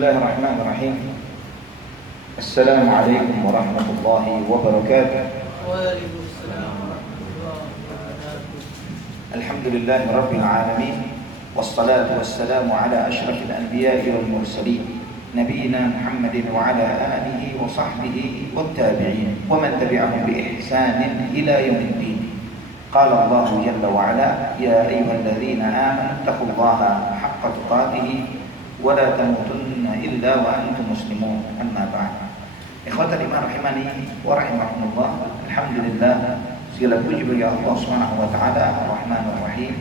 Bismillahirrahmanirrahim. Assalamualaikum warahmatullahi wabarakatuh. Waalaikumsalam warahmatullahi wabarakatuh. Alhamdulillahi rabbil alamin. Wassalatu wassalamu ala asyrafil anbiya'i wal mursalin, nabiyina Muhammadin wa ala alihi wa sahbihi wat tabi'in wa man tabi'ahum bi ihsanin ila yaumiddin. Qala Allah jalla wa ala, ya ayyuhalladzina amanu taqullaha haqqa tuqatih wa la tamutunna illa wa antum muslimun. Amma ba'd. Ikhwatal iman rahimani wa rahimakumullah. Alhamdulillah, segala puji bagi Allah Subhanahu wa taala Ar-Rahmanur Rahim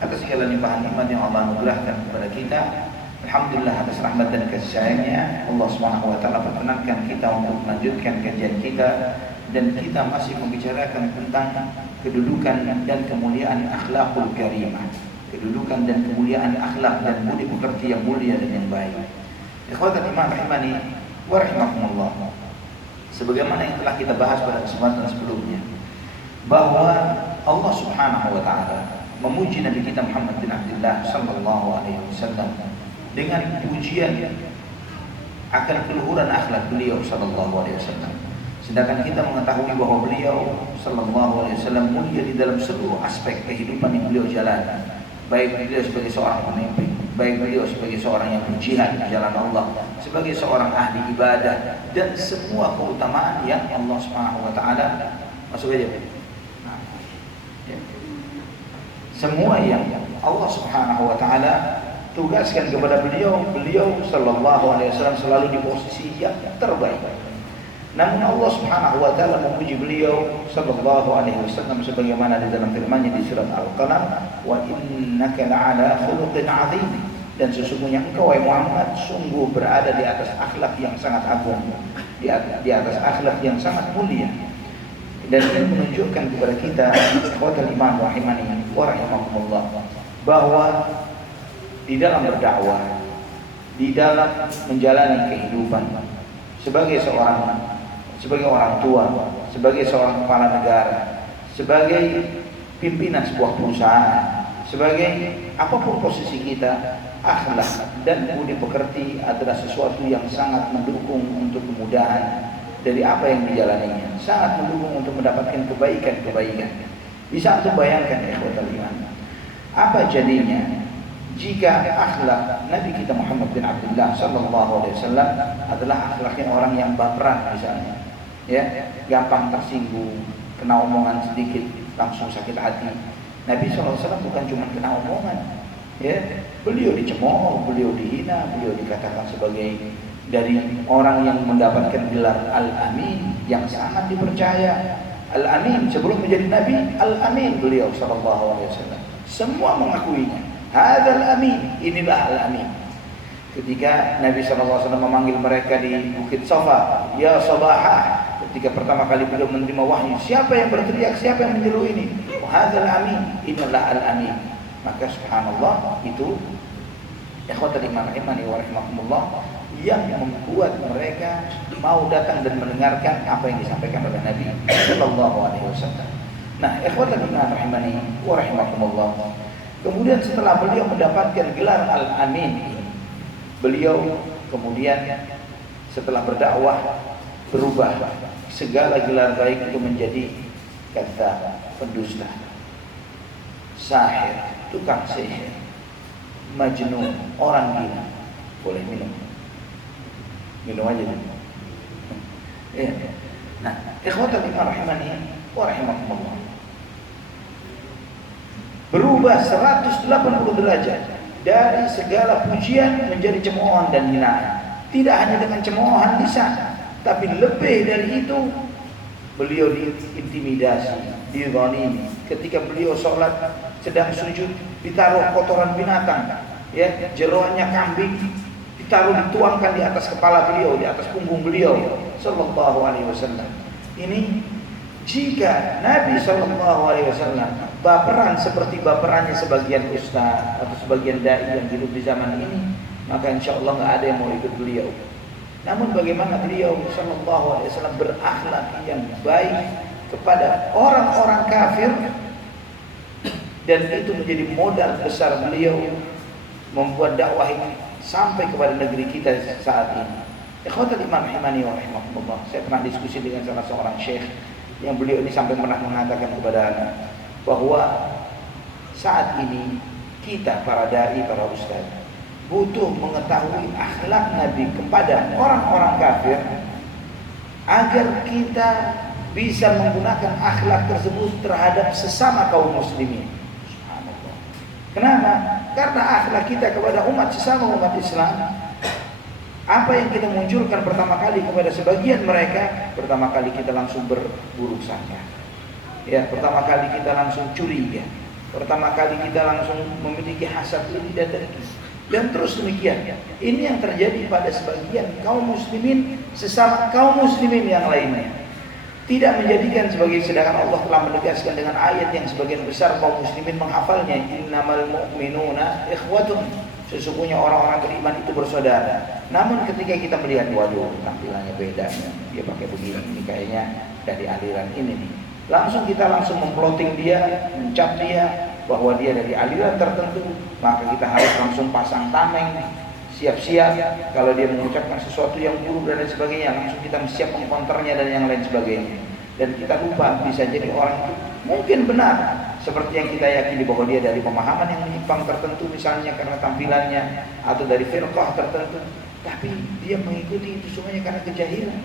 atas segala limpahan nikmat yang Allah anugerahkan kepada kita. Alhamdulillah atas rahmat dan kasih sayangnya Allah Subhanahu wa taala perkenankan kita untuk melanjutkan kajian kita, dan kita masih membicarakan tentang kedudukan dan kemuliaan akhlakul karimah, kedudukan dan kemuliaan akhlak dan budi pekerti yang mulia dan yang baik. Ikhwatal iman rahimani wa rahimakumullah. Sebagaimana yang telah kita bahas pada kesempatan sebelumnya, bahwa Allah Subhanahu wa taala memuji Nabi kita Muhammad bin Abdullah sallallahu alaihi wasallam dengan pujian akan keluhuran akhlak beliau sallallahu alaihi wasallam. Sedangkan kita mengetahui bahwa beliau sallallahu alaihi wasallam mulia di dalam seluruh aspek kehidupan yang beliau jalani. Baik beliau sebagai seorang pemimpin, baik beliau sebagai seorang yang berjihad di jalan Allah, sebagai seorang ahli ibadah, dan semua keutamaan yang Allah Subhanahu wa taala masuk aja. Nah, ya. Semua yang Allah Subhanahu wa taala tugaskan kepada beliau sallallahu alaihi wasallam selalu di posisi yang terbaik. Namun Allah Subhanahu wa taala memuji beliau sallallahu alaihi wasallam sebagaimana di dalam firman-Nya di surat Al-Qalam, wa innaka la'ala khuluqin 'adzim, dan sesungguhnya engkau wahai Muhammad sungguh berada di atas akhlak yang sangat agung, di atas akhlak yang sangat mulia. Dan ini menunjukkan kepada kita ikhwatal iman rahimani wa rahimakumullah, bahwa di dalam berdakwah, di dalam menjalani kehidupan sebagai orang tua, sebagai seorang kepala negara, sebagai pimpinan sebuah perusahaan, sebagai apapun posisi kita, akhlak dan budi pekerti adalah sesuatu yang sangat mendukung untuk kemudahan dari apa yang dijalaninya, sangat mendukung untuk mendapatkan kebaikan-kebaikan. Bisa antum bayangkan ikhwatal iman, apa jadinya jika akhlak Nabi kita Muhammad bin Abdullah sallallahu alaihi wasallam adalah akhlaknya orang yang baperan misalnya, ya, gampang tersinggung, kena omongan sedikit langsung sakit hati. Nabi sallallahu alaihi wasallam bukan cuma kena omongan, ya, beliau dicemooh, beliau dihina, beliau dikatakan sebagai dari orang yang mendapatkan gelar Al-Amin, yang sangat dipercaya. Al-Amin sebelum menjadi Nabi, Al-Amin beliau sallallahu alaihi wasallam. Semua mengakuinya. Hadzal amin, inilah al-amin. Ketika Nabi SAW memanggil mereka di Bukit Safa, ya Sabahah, ketika pertama kali beliau menerima wahyu, siapa yang berteriak, siapa yang menyeru ini? Hadzal amin, inilah al-amin. Maka subhanallah, itu ikhwatal iman rahimani wa rahimakumullah, yang membuat mereka mau datang dan mendengarkan apa yang disampaikan oleh Nabi sallallahu alaihi wasallam. Nah, ikhwatal iman rahimani wa rahimakumullah, kemudian setelah beliau mendapatkan gelar Al-Amin, beliau kemudian setelah berdakwah berubah segala gelar baik itu menjadi kata pendusta, sahir, tukang sihir, majnun, orang gila. Boleh minum aja dulu. Ya. Nah, ikhwatal iman rahimani wa rahimakumullah, berubah 180 derajat dari segala pujian menjadi cemoohan dan hinaan. Tidak hanya dengan cemoohan lisan, tapi lebih dari itu beliau diintimidasi, dizalimi. Ketika beliau sholat sedang sujud, ditaruh kotoran binatang, ya, jeroannya kambing, dituangkan di atas kepala beliau, di atas punggung beliau sallallahu alaihi wasallam. Ini jika Nabi sallallahu alaihi wasallam baperan seperti baperannya sebagian ustaz atau sebagian dai yang hidup di zaman ini, maka insya Allah nggak ada yang mau ikut beliau. Namun bagaimana beliau sallallahu alaihi wasallam berakhlak yang baik kepada orang-orang kafir, dan itu menjadi modal besar beliau membuat dakwah ini sampai kepada negeri kita saat ini. Ikhwatul iman rahimani wa rahimakumullah. Saya pernah diskusi dengan salah seorang syekh yang beliau ini sampai pernah mengatakan kepada anak bahwa saat ini kita para dai, para ustaz butuh mengetahui akhlak Nabi kepada orang-orang kafir agar kita bisa menggunakan akhlak tersebut terhadap sesama kaum muslimin. Subhanallah. Kenapa? Karena akhlak kita kepada umat sesama umat Islam, apa yang kita munculkan pertama kali kepada sebagian mereka, pertama kali kita langsung berburuk sangka. Ya, pertama kali kita langsung curiga. Pertama kali kita langsung memiliki hasad ini dan itu. Dan terus demikian. Ini yang terjadi pada sebagian kaum muslimin sesama kaum muslimin yang lainnya. Tidak menjadikan sebagai, sedangkan Allah telah menegaskan dengan ayat yang sebagian besar kaum muslimin menghafalnya, innamal mu'minuna ikhwatun. Sesungguhnya orang-orang beriman itu bersaudara. Namun ketika kita melihat, waduh tampilannya beda, dia pakai begini, ini kayaknya dari aliran ini nih. Kita langsung memploting dia, mencap dia bahwa dia dari aliran tertentu, maka kita harus langsung pasang tameng, siap-siap kalau dia mengucapkan sesuatu yang buruk dan lain sebagainya, langsung kita siap mengkonternya dan yang lain sebagainya. Dan kita lupa bisa jadi orang itu mungkin benar seperti yang kita yakini bahwa dia dari pemahaman yang menyimpang tertentu misalnya karena tampilannya, atau dari firqah tertentu, tapi dia mengikuti itu semuanya karena kejahilan,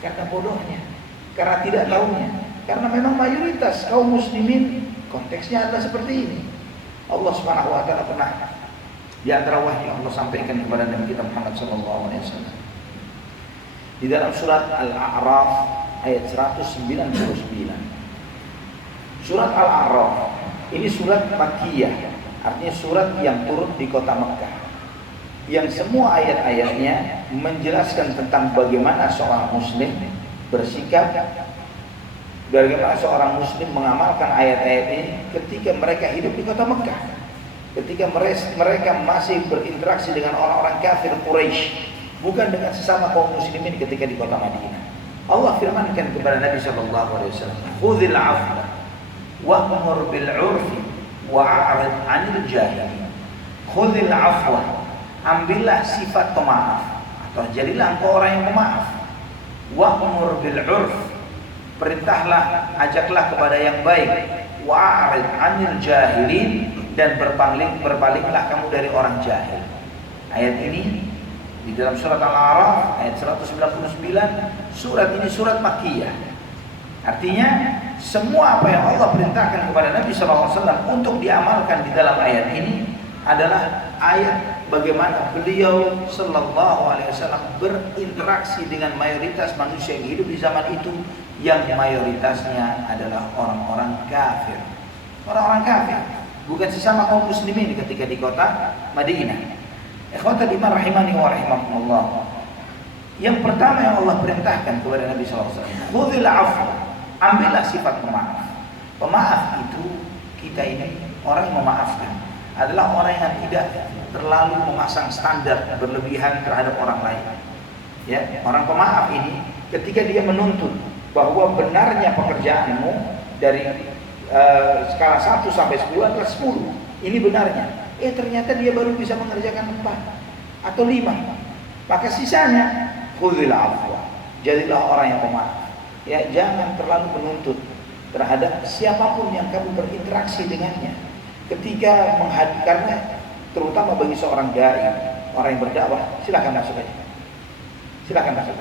karena bodohnya, karena tidak tahunya. Karena memang mayoritas kaum muslimin konteksnya adalah seperti ini. Allah Subhanahu wa taala pernah di antara wahyu Allah sampaikan kepada Nabi kita Muhammad sallallahu alaihi wasallam di dalam surat Al-A'raf ayat 199. Surat Al-A'raf ini surat Makkiyah, artinya surat yang turun di kota Mekkah, yang semua ayat-ayatnya menjelaskan tentang bagaimana seorang muslim bersikap, bagaimana seorang muslim mengamalkan ayat-ayat ini ketika mereka hidup di kota Mekkah, ketika mereka masih berinteraksi dengan orang-orang kafir Quraisy, bukan dengan sesama kaum muslimin ketika di kota Madinah. Allah firmankan kepada Nabi sallallahu alaihi wasallam, "Khudzil 'afwa wa'mur bil 'urfi wa'rid 'anil jahilin." Khudzil 'afwa, ambillah sifat pemaaf, atau jadilah engkau orang yang pemaaf. Wa'mur bil 'urf, perintahlah, ajaklah kepada yang baik. Wa'rid 'anil jahilin, dan berpalinglah kamu dari orang jahil. Ayat ini di dalam surat Al-A'raf ayat 199. Surat ini surat Makkiyah. Artinya semua apa yang Allah perintahkan kepada Nabi SAW untuk diamalkan di dalam ayat ini adalah ayat bagaimana beliau Sallallahu Alaihi Wasallam berinteraksi dengan mayoritas manusia yang hidup di zaman itu, yang mayoritasnya adalah orang-orang kafir. Orang-orang kafir, bukan sesama kaum muslimin ketika di kota Madinah. Ikhwatul iman rahimani wa rahimakumullah. Yang pertama yang Allah perintahkan kepada Nabi SAW, khudzil 'afwa, ambillah sifat pemaaf. Pemaaf itu, kita ini orang yang memaafkan adalah orang yang tidak terlalu memasang standar berlebihan terhadap orang lain. Ya, orang pemaaf ini ketika dia menuntut bahwa benarnya pekerjaanmu dari skala 1 sampai 10 adalah 10. Ini benarnya. Ternyata dia baru bisa mengerjakan 4 atau 5. Maka sisanya khudzil 'afwa, jadilah orang yang pemaaf. Ya, jangan terlalu menuntut terhadap siapapun yang kamu berinteraksi dengannya. Ketika karena terutama bagi seorang dai, orang yang berdakwah, silakan masuk aja. Silakan masuk.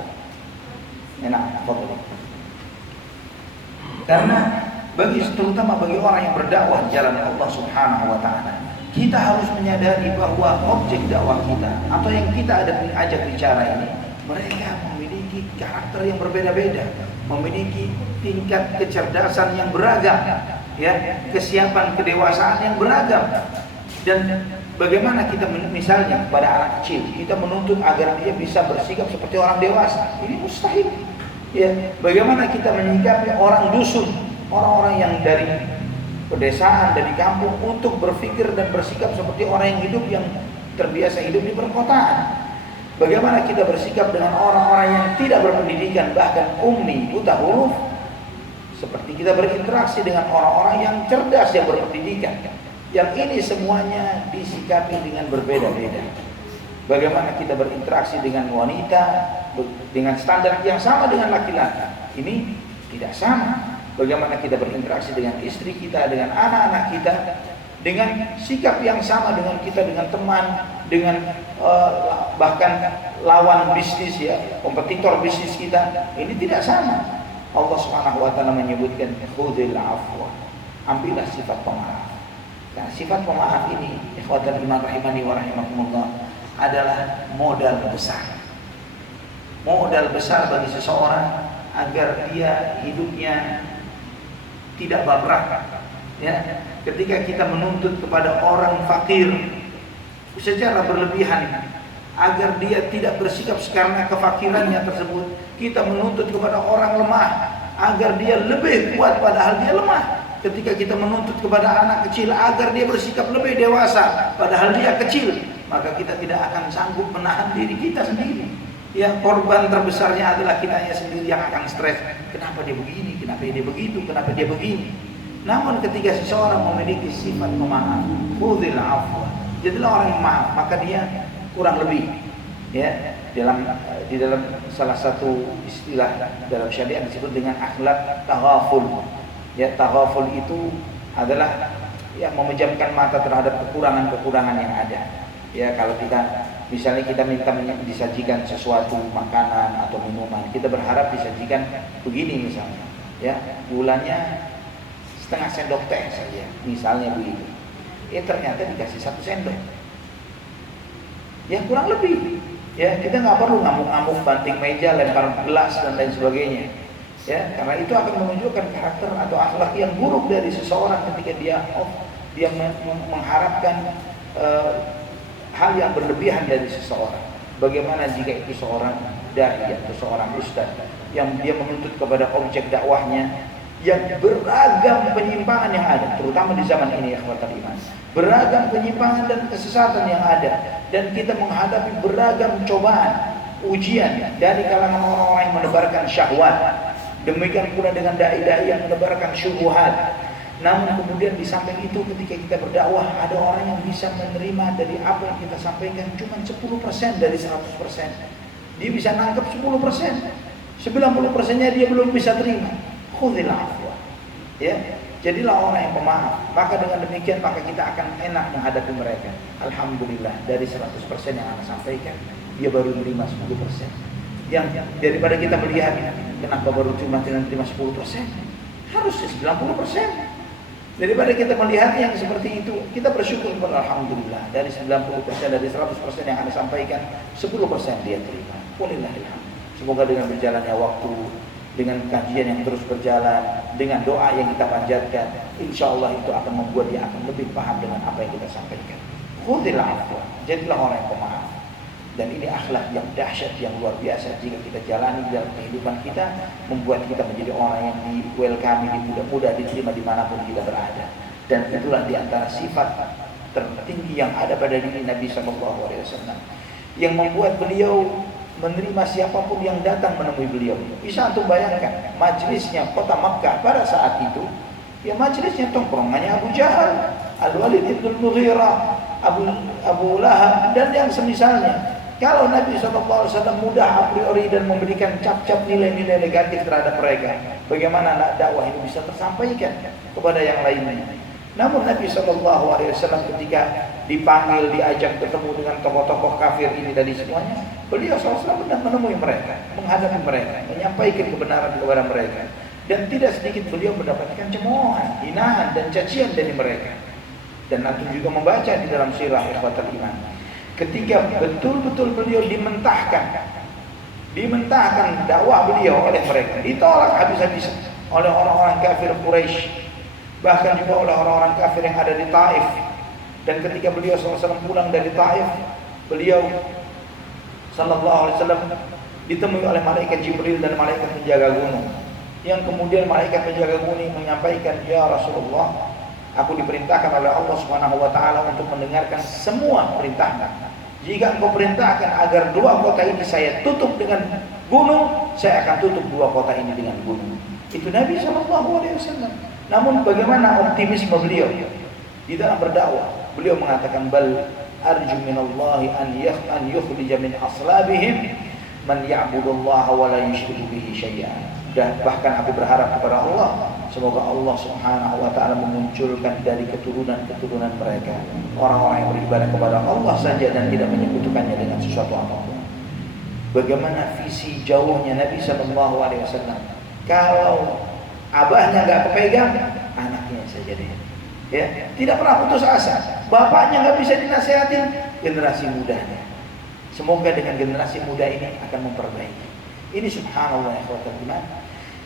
Enak, foto. Karena terutama bagi orang yang berdakwah di jalan Allah Subhanahu wa taala, kita harus menyadari bahwa objek dakwah kita atau yang kita ajak bicara ini, mereka memiliki karakter yang berbeda-beda, memiliki tingkat kecerdasan yang beragam, ya, kesiapan kedewasaan yang beragam. Dan bagaimana kita misalnya kepada anak kecil, kita menuntut agar dia bisa bersikap seperti orang dewasa, ini mustahil. Ya, bagaimana kita menyikapi orang dusun, orang-orang yang dari pedesaan, dari kampung, untuk berpikir dan bersikap seperti orang yang terbiasa hidup di perkotaan. Bagaimana kita bersikap dengan orang-orang yang tidak berpendidikan, bahkan ummi, buta huruf, seperti kita berinteraksi dengan orang-orang yang cerdas, yang berpendidikan. Yang ini semuanya disikapi dengan berbeda-beda. Bagaimana kita berinteraksi dengan wanita dengan standar yang sama dengan laki-laki. Ini tidak sama. Bagaimana kita berinteraksi dengan istri kita, dengan anak-anak kita, dengan sikap yang sama dengan kita, dengan teman, dengan bahkan lawan bisnis ya, kompetitor bisnis kita. Ini tidak sama. Allah Subhanahu wa taala menyebutkan khudhil afwa. Ambillah sifat pemaaf. Nah, sifat pemaaf ini, ikhwatal iman rahimani wa rahimakumullah, adalah modal besar. Modal besar bagi seseorang agar dia hidupnya tidak babrak. Ya, ketika kita menuntut kepada orang fakir secara berlebihan agar dia tidak bersikap karena kefakirannya tersebut, kita menuntut kepada orang lemah agar dia lebih kuat padahal dia lemah. Ketika kita menuntut kepada anak kecil agar dia bersikap lebih dewasa padahal dia kecil, maka kita tidak akan sanggup menahan diri kita sendiri. Ya, korban terbesarnya adalah kitanya sendiri yang akan stres. Kenapa dia begini? Kenapa dia begitu? Kenapa dia begini? Namun ketika seseorang memiliki sifat pemaaf, khudhil afwa, jadilah orang yang maaf, maka dia kurang lebih ya di dalam salah satu istilah dalam syariat disebut dengan akhlak taghaful. Ya, taghaful itu adalah yang memejamkan mata terhadap kekurangan-kekurangan yang ada. Ya, kalau misalnya kita minta disajikan sesuatu makanan atau minuman, kita berharap disajikan begini misalnya, ya gulanya setengah sendok teh saja, misalnya begitu. Ternyata dikasih 1 sendok, ya kurang lebih. Ya, kita nggak perlu ngamuk-ngamuk, banting meja, lempar gelas dan lain sebagainya. Ya, karena itu akan menunjukkan karakter atau akhlak yang buruk dari seseorang ketika dia mengharapkan hal yang berlebihan dari seseorang. Bagaimana jika itu seorang dai atau seorang ustaz yang dia menuntut kepada objek dakwahnya yang beragam penyimpangan yang ada, terutama di zaman ini ya ikhwatal iman. Beragam penyimpangan dan kesesatan yang ada, dan kita menghadapi beragam cobaan, ujian dari kalangan orang-orang yang menebarkan syahwat. Demikian pula dengan dai-dai yang menebarkan syubhat. Namun kemudian di samping itu ketika kita berdakwah, ada orang yang bisa menerima dari apa yang kita sampaikan cuma 10% dari 100%. Dia bisa nangkep 10%. 90%-nya dia belum bisa terima. Khudhil afwa. Ya, jadilah orang yang pemaaf. Maka dengan demikian maka kita akan enak menghadapi mereka. Alhamdulillah, dari 100% yang Anda sampaikan, dia baru menerima 10%. Yang daripada kita melihat kenapa baru cuma terima 10%, harusnya 90%. Daripada kita melihat yang seperti itu, kita bersyukur kepada Alhamdulillah, dari 90%, dari 100% yang Anda sampaikan, 10% dia terima. Walillahilhamd. Semoga dengan berjalannya waktu, dengan kajian yang terus berjalan, dengan doa yang kita panjatkan, insya Allah itu akan membuat dia akan lebih paham dengan apa yang kita sampaikan. Khudhil afwa, jadilah orang yang pemaaf. Dan ini akhlak yang dahsyat, yang luar biasa jika kita jalani dalam kehidupan kita, membuat kita menjadi orang yang di-welcome, mudah diterima dimanapun kita berada. Dan itulah diantara sifat tertinggi yang ada pada diri Nabi SAW, yang membuat beliau menerima siapapun yang datang menemui beliau. Bisa antum bayangkan majlisnya kota Makkah pada saat itu, ya majlisnya tongkrongannya Abu Jahal, Al-Walid ibn Mughirah, Abu Lahab dan yang semisalnya. Kalau Nabi SAW mudah a priori dan memberikan cap-cap nilai-nilai negatif terhadap mereka, bagaimana dakwah ini bisa tersampaikan kepada yang lainnya? Namun Nabi SAW ketika dipanggil, diajak bertemu dengan tokoh-tokoh kafir ini tadi semuanya, beliau SAW benar menemui mereka, menghadapi mereka, menyampaikan kebenaran kepada mereka. Dan tidak sedikit beliau mendapatkan cemoohan, hinaan dan cacian dari mereka. Dan nanti juga membaca di dalam sirah ikhwatul iman, ketika betul-betul beliau dimentahkan dakwah beliau oleh mereka, ditolak habis-habisan oleh orang-orang kafir Quraisy, bahkan juga oleh orang-orang kafir yang ada di Taif. Dan ketika beliau SAW pulang dari Taif, beliau SAW ditemui oleh malaikat Jibril dan malaikat penjaga gunung, yang kemudian malaikat penjaga gunung menyampaikan, "Ya Rasulullah, aku diperintahkan oleh Allah Subhanahu wa taala untuk mendengarkan semua perintahnya. Jika engkau perintahkan agar 2 kota ini saya tutup dengan gunung, saya akan tutup 2 kota ini dengan gunung." Itu Nabi SAW. Namun bagaimana optimisme beliau di dalam berdakwah? Beliau mengatakan, "Bal arju minallahi an yukhrija min aslabihim man ya'budullaha wa la yusyriku bihi syai'an. Dan bahkan aku berharap kepada Allah, semoga Allah Subhanahu wa taala memunculkan dari keturunan mereka orang-orang yang beribadah kepada Allah saja dan tidak menyekutukannya dengan sesuatu apapun. Bagaimana visi jauhnya Nabi sallallahu alaihi wasallam. Kalau abahnya enggak kepegang, anaknya saja deh. Ya, tidak pernah putus asa. Bapaknya enggak bisa dinasihatin, generasi mudanya. Semoga dengan generasi muda ini akan memperbaiki. Ini subhanallah ya ikhwatal iman.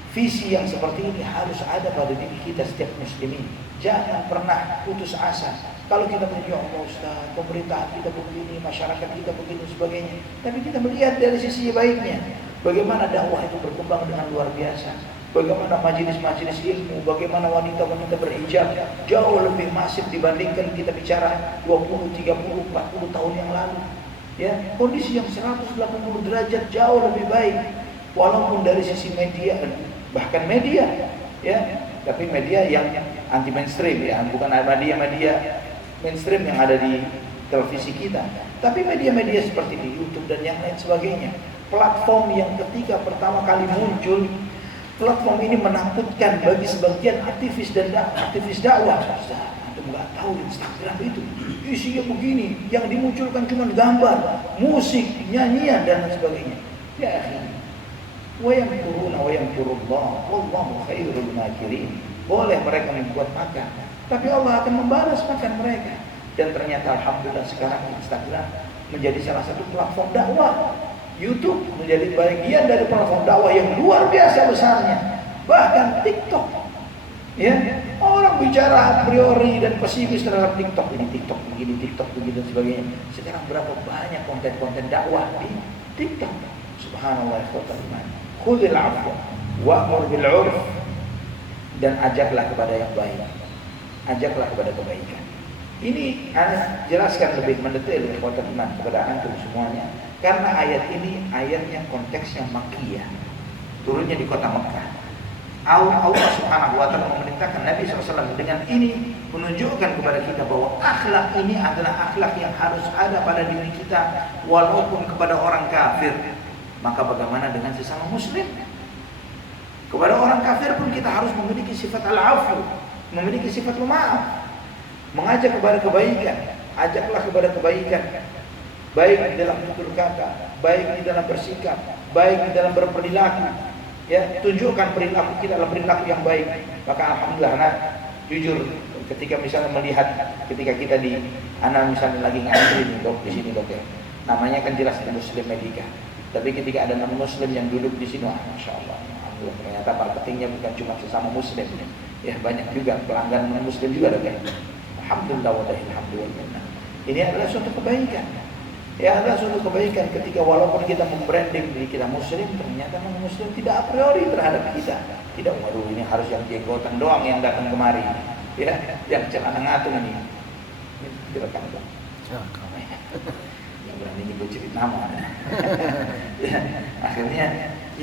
Visi yang seperti ini harus ada pada diri kita setiap muslimin. Jangan pernah putus asa. Kalau kita melihat, ya Allah Ustaz, pemerintah kita begini, masyarakat kita begini sebagainya. Tapi kita melihat dari sisi baiknya. Bagaimana dakwah itu berkembang dengan luar biasa. Bagaimana majelis-majelis ilmu, bagaimana wanita-wanita berhijab jauh lebih masif dibandingkan kita bicara 20, 30, 40 tahun yang lalu. Ya, kondisi yang 180 derajat jauh lebih baik. Walaupun dari sisi media, bahkan media, ya, tapi media yang anti mainstream ya, bukan media mainstream yang ada di televisi kita, tapi media-media seperti di YouTube dan yang lain sebagainya. Platform yang ketika pertama kali muncul, platform ini menakutkan bagi sebagian aktivis dan aktivis dakwah. Antum nggak tahu Instagram itu isinya begini, yang dimunculkan cuma gambar, musik, nyanyian dan lain sebagainya. Ya akhi, wa yamkuruna wa yamkurullah wallahu khairul makirin. Boleh mereka membuat makar, tapi Allah akan membalas makar mereka. Dan ternyata alhamdulillah sekarang Instagram menjadi salah satu platform dakwah. YouTube menjadi bagian dari platform dakwah yang luar biasa besarnya. Bahkan TikTok, ya, orang bicara a priori dan pesimis terhadap TikTok, ini TikTok begini, TikTok begitu dan sebagainya. Sekarang berapa banyak konten-konten dakwah di TikTok. Subhanallah ikhwan. Khudil afwa wa'mur bil 'urf, dan ajaklah kepada yang baik. Ajaklah kepada kebaikan. Ini ana jelaskan lebih mendetail ikhwan iman kepada antum semuanya. Karena ayat ini ayatnya konteksnya Makkiyah, turunnya di kota Mekah. Allah Subhanahu wa taala memerintahkan Nabi SAW dengan ini menunjukkan kepada kita bahwa akhlak ini adalah akhlak yang harus ada pada diri kita walaupun kepada orang kafir. Maka bagaimana dengan sesama muslim? Kepada orang kafir pun kita harus memiliki sifat al-'afwu, memiliki sifat pemaaf, mengajak kepada kebaikan, ajaklah kepada kebaikan. Baik di dalam tutur kata, baik di dalam bersikap, baik di dalam berperilaku. Ya, tunjukkan perilaku kita adalah perilaku yang baik. Maka alhamdulillah, anak jujur ketika misalnya melihat ketika kita di anak misalnya lagi ngantri nih dok di sini dok ya, namanya kan jelas di Muslim Medika. Tapi ketika ada non Muslim yang duduk di sini, masya Allah, alhamdulillah ternyata marketingnya bukan cuma sesama Muslim ya, banyak juga pelanggan non Muslim juga dok ya. Alhamdulillah alhamdulillah. Ini adalah suatu kebaikan. Ya, adalah suatu kebaikan ketika walaupun kita membranding diri kita muslim, ternyata non-muslim tidak a priori terhadap kita. Tidak, waduh ini harus yang jenggotan doang yang datang kemari. Ya, yang celana ngatung ini. Ini direkam dong. Yang berani nyebut cerita nama. Ya, akhirnya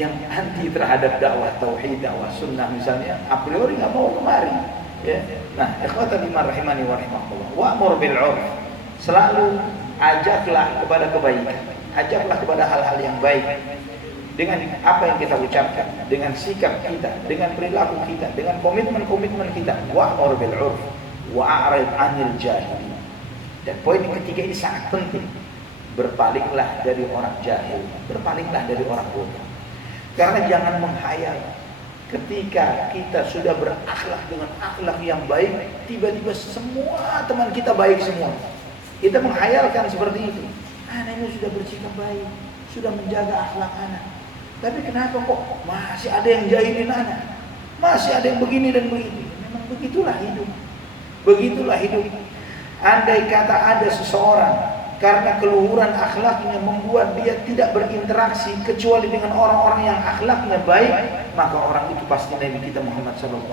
yang anti terhadap dakwah tauhid, dakwah sunnah misalnya, a priori nggak mau kemari. Ya. Nah, ikhwatan iman rahimani wa rahimakumullah. Wa'mur bil 'urf. Selalu ajaklah kepada kebaikan, ajaklah kepada hal-hal yang baik dengan apa yang kita ucapkan, dengan sikap kita, dengan perilaku kita, dengan komitmen kita. Wa'mur bil 'urf wa'rid 'anil jahilin. Dan poin yang ketiga ini sangat penting. Berpalinglah dari orang jahil, berpalinglah dari orang bodoh. Karena jangan menghayal ketika kita sudah berakhlak dengan akhlak yang baik, tiba-tiba semua teman kita baik semua. Kita menghayalkan seperti itu. Anak ini sudah bersikap baik, sudah menjaga akhlak anak. Tapi kenapa kok masih ada yang jahilin anak? Masih ada yang begini dan begitu. Memang begitulah hidup. Begitulah hidup. Andai kata ada seseorang karena keluhuran akhlaknya membuat dia tidak berinteraksi kecuali dengan orang-orang yang akhlaknya baik, maka orang itu pasti Nabi kita Muhammad SAW.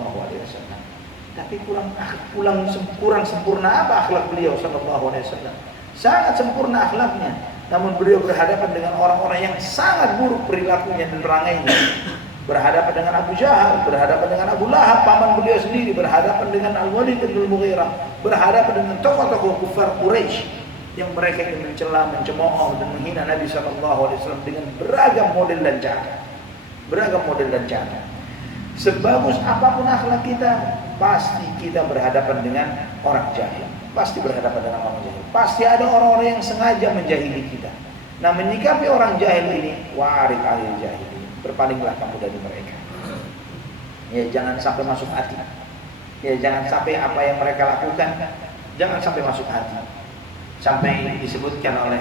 Tapi kurang sempurna apa akhlak beliau sallallahu alaihi wasallam? Sangat sempurna akhlaknya. Namun beliau berhadapan dengan orang-orang yang sangat buruk perilakunya dan perangainya. Berhadapan dengan Abu Jahal, berhadapan dengan Abu Lahab, paman beliau sendiri, berhadapan dengan Al-Walid bin Al-Mughirah, berhadapan dengan tokoh-tokoh kufar Quraisy. yang mereka ingin mencela, mencemooh dan menghina Nabi SAW dengan beragam model dan cara. Beragam model dan cara. Sebagus apapun akhlak kita, pasti kita berhadapan dengan orang jahil. Pasti berhadapan dengan orang jahil. Pasti ada orang-orang yang sengaja menjahili kita. Nah, menyikapi orang jahil ini, wa'arid alil jahili, berpalinglah kamu dari mereka. Ya, jangan sampai masuk hati. Ya, jangan sampai apa yang mereka lakukan, jangan sampai masuk hati. Sampai disebutkan oleh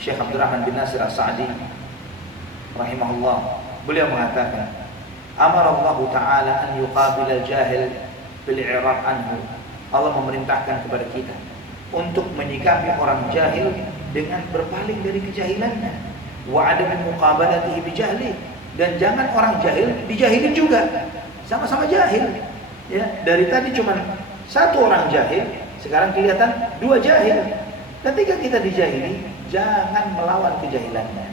Syekh Abdurrahman bin Nasir As-Sa'di rahimahullah, beliau mengatakan, amara Allah Ta'ala an yuqabil al-jahil bil-i'rab anhu. Allah memerintahkan kepada kita untuk menyikapi orang jahil dengan berpaling dari kejahilannya. Wa adam muqabalatihi bijahli, dan jangan orang jahil dijahilin juga. Sama-sama jahil. Ya, dari tadi cuma satu orang jahil, sekarang kelihatan dua jahil. Ketika kita dijahili, jangan melawan kejahilannya.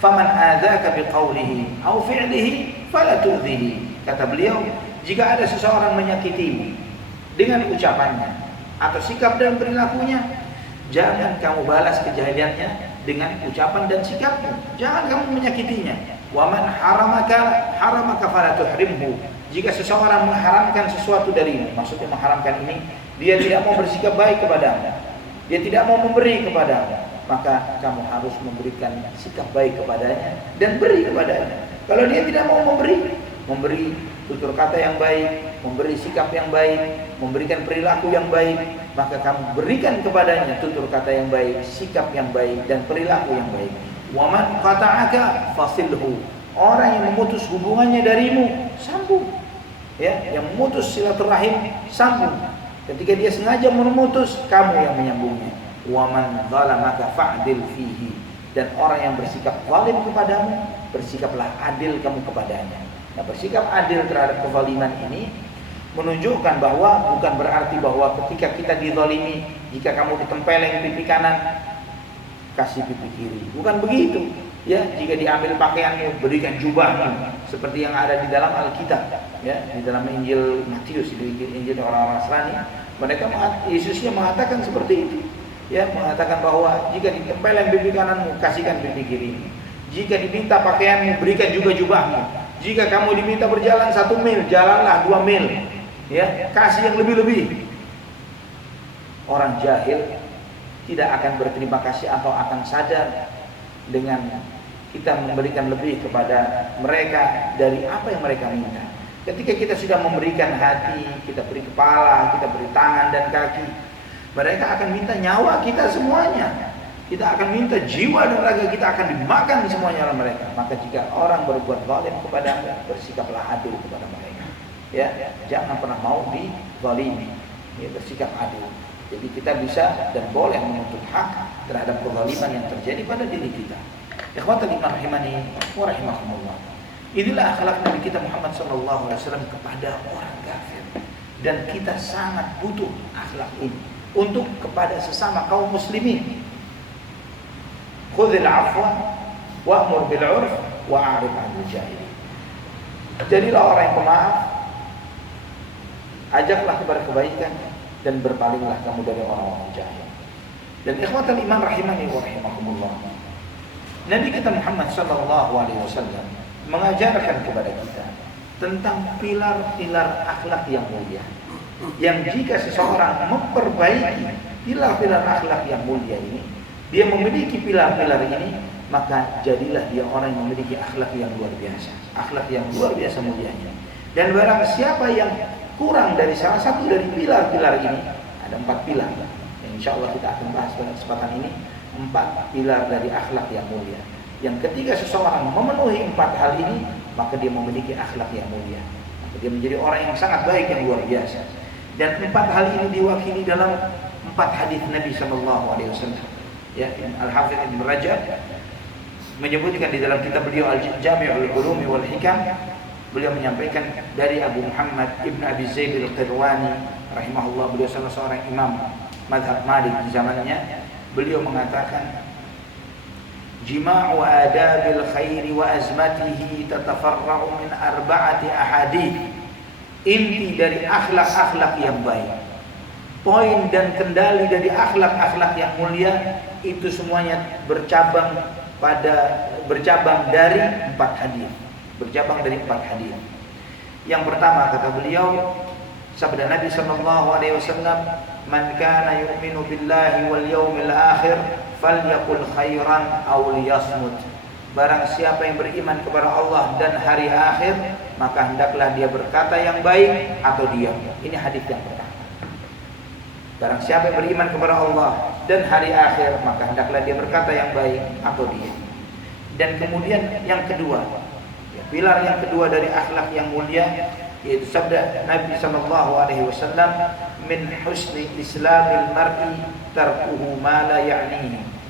Faman adzaka biqaulihi aw fi'lihi fala tu'dhihi. Kata beliau, jika ada seseorang menyakitimu dengan ucapannya atau sikap dan perilakunya, jangan kamu balas kejahilannya dengan ucapan dan sikapmu. Jangan kamu menyakitinya. Wa man haramaka fala tuhrimhu. Jika seseorang mengharamkan sesuatu darimu, maksudnya mengharamkan ini, dia tidak mau bersikap baik kepadamu, dia tidak mau memberi kepadamu, maka kamu harus memberikan sikap baik kepadanya dan beri kepadanya. Kalau dia tidak mau memberi tutur kata yang baik, memberi sikap yang baik, memberikan perilaku yang baik, maka kamu berikan kepadanya tutur kata yang baik, sikap yang baik, dan perilaku yang baik. Wa man qata'aka fasilhu. Orang yang memutus hubungannya darimu, sambung. Ya, yang memutus silaturahim, sambung. Ketika dia sengaja memutus, kamu yang menyambungnya. Wa man zalamaka fa'dil fihi. Dan orang yang bersikap zalim kepadamu, bersikaplah adil kamu kepadanya. Nah, bersikap adil terhadap kezaliman ini menunjukkan bahwa bukan berarti bahwa ketika kita dizalimi, jika kamu ditempeleng pipi kanan, kasih pipi kiri. Bukan begitu. Ya, jika diambil pakaianmu, berikan jubahmu, seperti yang ada di dalam Alkitab, ya, di dalam Injil Matius, di Injil orang-orang Nasrani, mereka Yesusnya mengatakan seperti itu. Ya, mengatakan bahwa jika ditempeleng pipi kananmu, kasihkan pipi kiri. Jika diminta pakaianmu, berikan juga jubahmu. Jika kamu diminta berjalan 1 mil, jalanlah 2 mil. Ya, kasih yang lebih-lebih. Orang jahil tidak akan berterima kasih atau akan sadar dengan kita memberikan lebih kepada mereka dari apa yang mereka minta. Ketika kita sudah memberikan hati, kita beri kepala, kita beri tangan dan kaki, mereka akan minta nyawa kita semuanya. Kita akan minta jiwa dan raga kita akan dimakan semuanya oleh mereka. Maka jika orang berbuat zalim kepada Anda, bersikaplah adil kepada mereka. Ya, jangan pernah mau dizalimi. Ya, bersikap adil. Jadi kita bisa dan boleh menuntut hak terhadap kezaliman yang terjadi pada diri kita. Ikhwatal iman rahimani wa rahimakumullah. Inilah akhlak Nabi kita Muhammad SAW kepada orang kafir. Dan kita sangat butuh akhlak ini untuk kepada sesama kaum muslimin. Khudhil afwa wa'mur bil 'urf wa'rid 'anil jahilin. Jadilah orang yang pemaaf, ajaklah kepada kebaikan, dan berpalinglah kamu dari orang-orang jahil. Dan ikhwatal iman rahimani wa rahimakumullah, Nabi kita Muhammad SAW mengajarkan kepada kita tentang pilar-pilar akhlak yang mulia, yang jika seseorang memperbaiki pilar-pilar akhlak yang mulia ini, dia memiliki pilar-pilar ini, maka jadilah dia orang yang memiliki akhlak yang luar biasa, akhlak yang luar biasa mulianya. Dan barang siapa yang kurang dari salah satu dari pilar-pilar ini, ada 4 pilar yang insya Allah kita akan bahas pada kesempatan ini, 4 pilar dari akhlak yang mulia. Yang ketika seseorang memenuhi 4 hal ini, maka dia memiliki akhlak yang mulia, maka dia menjadi orang yang sangat baik, yang luar biasa. Dan 4 hal ini diwakili dalam 4 hadis Nabi SAW. Ya, Al-Hafidz Ibn Rajab menyebutkan di dalam kitab beliau Al-Jami'ul Ulumi wal Hikam, beliau menyampaikan dari Abu Muhammad Ibn Abi Zaid Al-Qirwani rahimahullah, beliau salah seorang imam mazhab Malik di zamannya. Beliau mengatakan, jima'u adabil khairi wa azmatihi tatafarra'u min 4 ahadith inti dari akhlak-akhlak yang baik, poin dan kendali dari akhlak-akhlak yang mulia, itu semuanya bercabang dari 4 hadis. Bercabang dari 4 hadis. Yang pertama kata beliau, sabda Nabi sallallahu alaihi wasallam, "Man kana yu'minu billahi wal yawmil akhir falyaqul khairan aw liyasmut." Barang siapa yang beriman kepada Allah dan hari akhir, maka hendaklah dia berkata yang baik atau diam. Ini hadis yang pertama. Barang siapa yang beriman kepada Allah dan hari akhir, maka hendaklah dia berkata yang baik atau diam. Dan kemudian yang kedua, pilar yang kedua dari akhlak yang mulia, yaitu sabda Nabi sallallahu alaihi wasallam, "Min husni islamil mar'i tarkuhu ma la ya'nihi."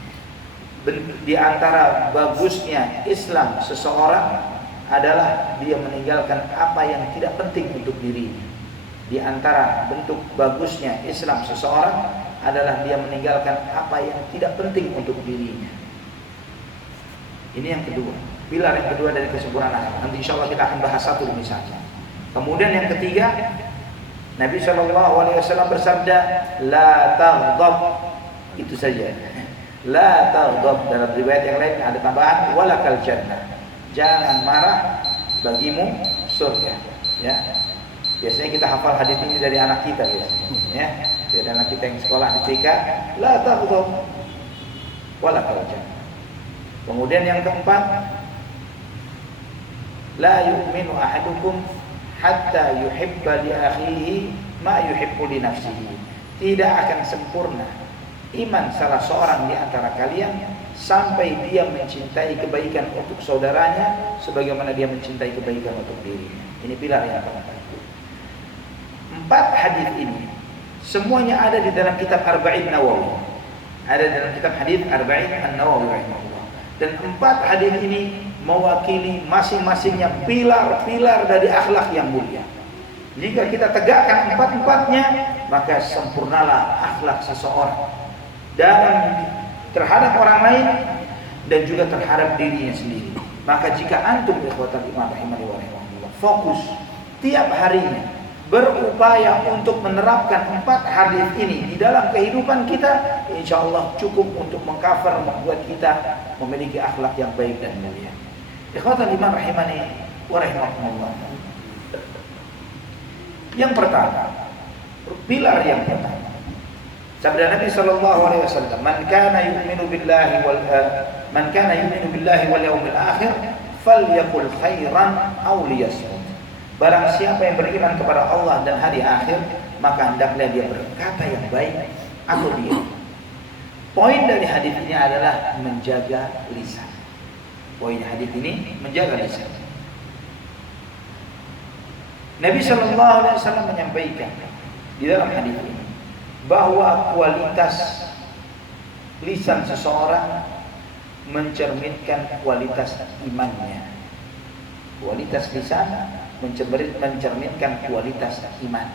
Di antara bagusnya Islam seseorang adalah dia meninggalkan apa yang tidak penting untuk dirinya. Di antara bentuk bagusnya Islam seseorang adalah dia meninggalkan apa yang tidak penting untuk dirinya. Ini yang kedua, pilar yang kedua dari kesempurnaan akhlak. Nanti insya Allah kita akan bahas satu demi satu. Kemudian yang ketiga, Nabi SAW bersabda, "La taghdab." Itu saja. La taghdab. Dalam riwayat yang lain ada tambahan, "walakal jannah." Jangan marah, bagimu surga. Ya. Biasanya kita hafal hadis ini dari anak kita biasanya. Ya. Dari anak kita yang sekolah di TK, "La taghdab, walakal jannah." Kemudian yang keempat, "La yu'minu ahadukum hatta yuhibba li akhihi ma yuhibbu li nafsihi." Tidak akan sempurna iman salah seorang di antara kalian sampai dia mencintai kebaikan untuk saudaranya sebagaimana dia mencintai kebaikan untuk dirinya. Ini pilar yang keempat. 4 hadis ini semuanya ada di dalam kitab Arba'in Nawawi. Ada dalam kitab hadis Arba'in An-Nawawi rahimahullah. Dan 4 hadis ini mewakili masing-masingnya pilar-pilar dari akhlak yang mulia. Jika kita tegakkan 4-4-nya, maka sempurnalah akhlak seseorang dalam terhadap orang lain dan juga terhadap dirinya sendiri. Maka jika antum ikhwatal iman rahimani wa rahimakumullah fokus tiap harinya berupaya untuk menerapkan 4 hadis ini di dalam kehidupan kita, insya Allah cukup untuk mengcover, membuat kita memiliki akhlak yang baik dan mulia. Ikhwatal iman rahimani wa rahimakumullah. Yang pertama, pilar yang pertama, sabda Nabi sallallahu alaihi wasallam, "Man kana yu'minu billahi wal yawmil akhir falyaqul khairan aw liyasmut." Barang siapa yang beriman kepada Allah dan hari akhir, maka hendaklah dia berkata yang baik atau diam. Poin dari hadis ini adalah menjaga lisan. Poin hadis ini menjaga lisan. Nabi sallallahu alaihi wasallam menyampaikan di dalam hadis ini bahwa kualitas lisan seseorang mencerminkan kualitas imannya. Kualitas lisan mencerminkan kualitas iman.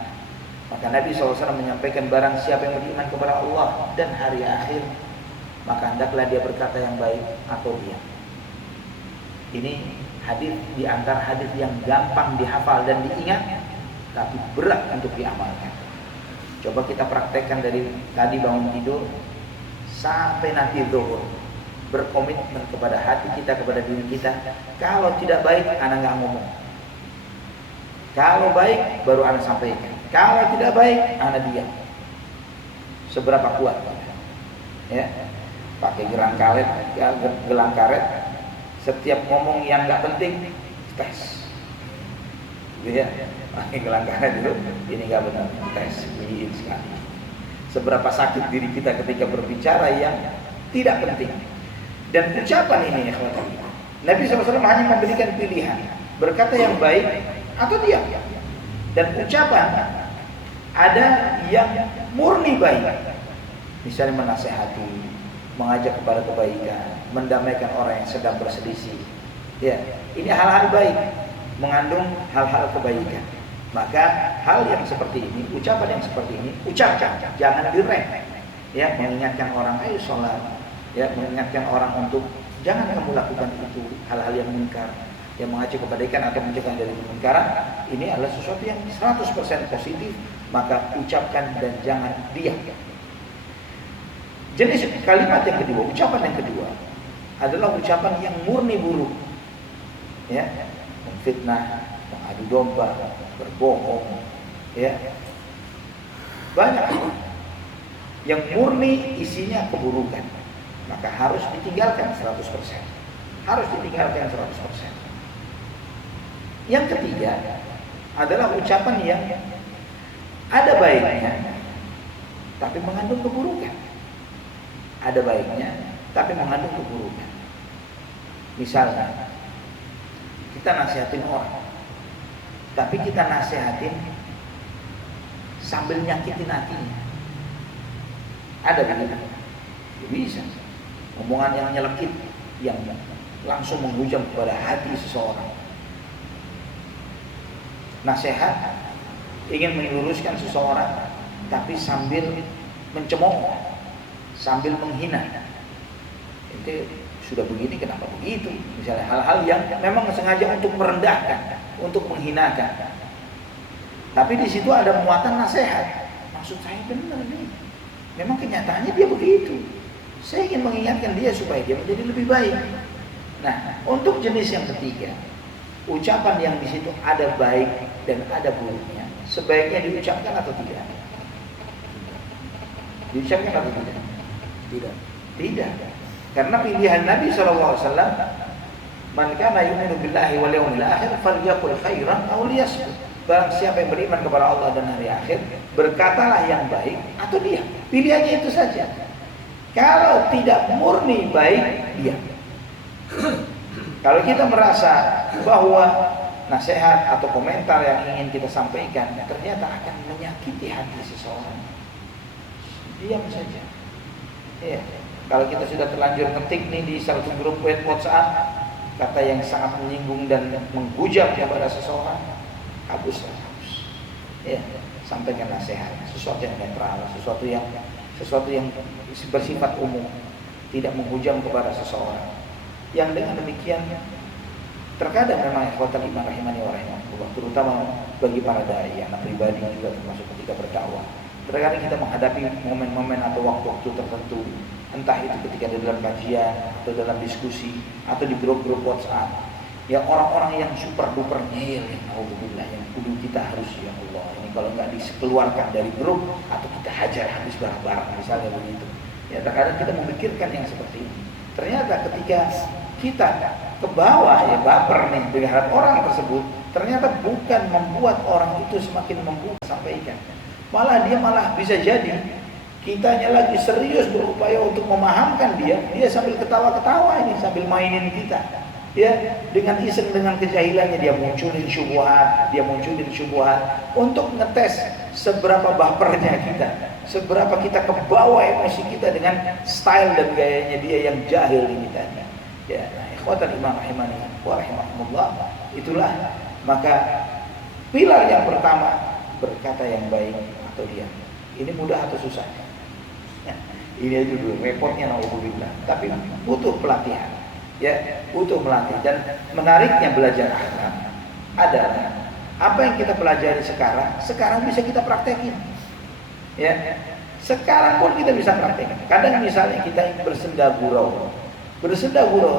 Maka Nabi SAW menyampaikan, barang siapa yang beriman kepada Allah dan hari akhir, maka hendaklah dia berkata yang baik atau diam. Ini hadis di antara hadis yang gampang dihafal dan diingat, tapi berat untuk diamalkan. Coba kita praktekkan dari tadi bangun tidur sampai nanti zuhur. Berkomitmen kepada hati kita, kepada diri kita. Kalau tidak baik, anak nggak ngomong. Kalau baik, baru anak sampaikan. Kalau tidak baik, anak diam. Seberapa kuat? Ya, pakai gelang karet. Setiap ngomong yang nggak penting, tes. Gitu ya, pakai gelang karet itu, ini nggak benar, tes, begini sekali. Seberapa sakit diri kita ketika berbicara yang tidak penting. Dan ucapan ini, Nabi SAW hanya memberikan pilihan, berkata yang baik atau diam. Dan ucapan ada yang murni baik, misalnya menasehati, mengajak kepada kebaikan, mendamaikan orang yang sedang berselisih. Ya, ini hal-hal baik, mengandung hal-hal kebaikan. Maka hal yang seperti ini, ucapan yang seperti ini, ucapkan, jangan direm. Ya, mengingatkan orang, ayo sholat. Ya, mengingatkan orang untuk jangan kamu lakukan itu, hal-hal yang munkar. yang mengacu kebaikan atau mencegah dari kemungkaran, ini adalah sesuatu yang 100% positif, maka ucapkan dan jangan diam. Jenis kalimat yang kedua, ucapan yang kedua adalah ucapan yang murni buruk, ya, memfitnah, mengadu domba, berbohong, ya, banyak yang murni isinya keburukan, maka harus ditinggalkan 100%. Harus ditinggalkan 100%. Yang ketiga adalah ucapan yang ada baiknya tapi mengandung keburukan. Ada baiknya tapi mengandung keburukan. Misalnya kita nasihatin orang, tapi kita nasihatin sambil nyakitin hatinya. Ada begitu? Bisa. Omongan yang nyelekit, yang langsung menghujam kepada hati seseorang. Nasihat ingin meluruskan seseorang, tapi sambil mencemooh, sambil menghina. Itu sudah begini, kenapa begitu? Misalnya hal-hal yang memang sengaja untuk merendahkan, untuk menghinakan. Tapi di situ ada muatan nasihat. Maksud saya benar nih. Memang kenyataannya dia begitu. Saya ingin mengingatkan dia supaya dia menjadi lebih baik. Nah, untuk jenis yang ketiga, ucapan yang di situ ada baik dan ada buruknya, sebaiknya diucapkan atau tidak? Diucapkan atau tidak? Tidak. Tidak. Karena pilihan Nabi SAW, man kana yu'minu billahi wal yawmil akhir falyaqul khairan aw liyasmut. Barang siapa yang beriman kepada Allah dan hari akhir, berkatalah yang baik atau diam. Pilihannya itu saja. Kalau tidak murni baik, diam. Kalau kita merasa bahwa nasihat atau komentar yang ingin kita sampaikan ternyata akan menyakiti hati seseorang, diam saja. Ya. Kalau kita sudah terlanjur ngetik nih di satu grup WhatsApp kata yang sangat menyinggung dan menghujam kepada seseorang, hapus. Ya, sampaikan nasihat, sesuatu yang netral, sesuatu yang bersifat umum, tidak menghujam kepada seseorang. Yang dengan demikian terkadang memang ikhwatal iman rahimani wa rahimakumullah, terutama bagi para dai, anak pribadi juga termasuk ketika berdakwah. Terkadang kita menghadapi momen-momen atau waktu-waktu tertentu, entah itu ketika di dalam kajian atau dalam diskusi atau di grup-grup WhatsApp, ya orang-orang yang super duper ngeyel, alhamdulillah, yang kudu kita harus, ya Allah, ini kalau nggak dikeluarkan dari grup atau kita hajar habis barang-barang, misalnya begitu. Ya terkadang kita memikirkan yang seperti ini. Ternyata ketika kita ke bawah, ya baper nih dengan orang tersebut, ternyata bukan membuat orang itu semakin membuka sampaikan. Malah bisa jadi kitanya lagi serius berupaya untuk memahamkan dia sambil ketawa-ketawa ini, sambil mainin kita. Ya, dengan iseng, dengan kejahilannya dia munculin syubhat untuk ngetes seberapa bapernya kita, seberapa kita ke bawah emosi kita dengan style dan gayanya dia yang jahil ini tadi. Ya, ikhwatan iman rahimani wa rahimakumullah, itulah maka pilar yang pertama, berkata yang baik atau diam. Ini mudah atau susah? Ya, ini aja dulu repotnya, naudzubillah. Tapi butuh pelatihan. Ya, butuh melatih. Dan menariknya belajar akhlak adalah apa yang kita pelajari sekarang bisa kita praktekin. Ya, sekarang pun kita bisa praktekin. Kadang misalnya kita bersenda gurau,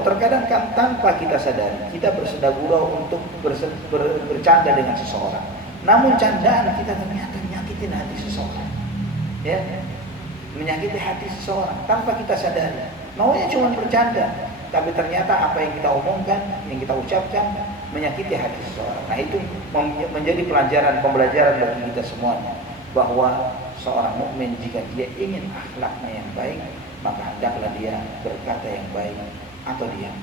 terkadang kan tanpa kita sadari kita bersenda gurau untuk bercanda dengan seseorang. Namun candaan kita ternyata menyakitin hati seseorang. Ya, menyakiti hati seseorang tanpa kita sadari. Maunya cuma bercanda, tapi ternyata apa yang kita omongkan, yang kita ucapkan menyakiti hati seseorang. Nah, itu menjadi pembelajaran bagi kita semuanya, bahwa seorang mukmin jika dia ingin akhlaknya yang baik, maka hendaklah dia berkata yang baik atau diam.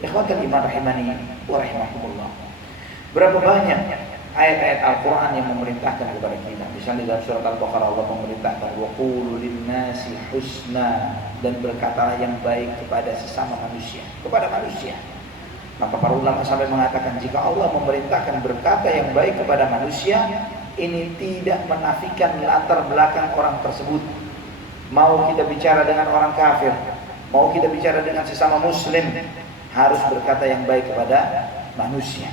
Ikhwatul iman rahimani wa rahimakumullah. Berapa banyak ayat-ayat Al-Quran yang memerintahkan kepada kita. Misalnya dalam surat Al-Baqarah Allah memerintahkan wa qulu lin-nasi husna, dan berkatalah yang baik kepada sesama manusia, kepada manusia. Maka para ulama sampai mengatakan jika Allah memerintahkan berkata yang baik kepada manusia, ini tidak menafikan latar belakang orang tersebut. Mau kita bicara dengan orang kafir, mau kita bicara dengan sesama muslim, harus berkata yang baik kepada manusia.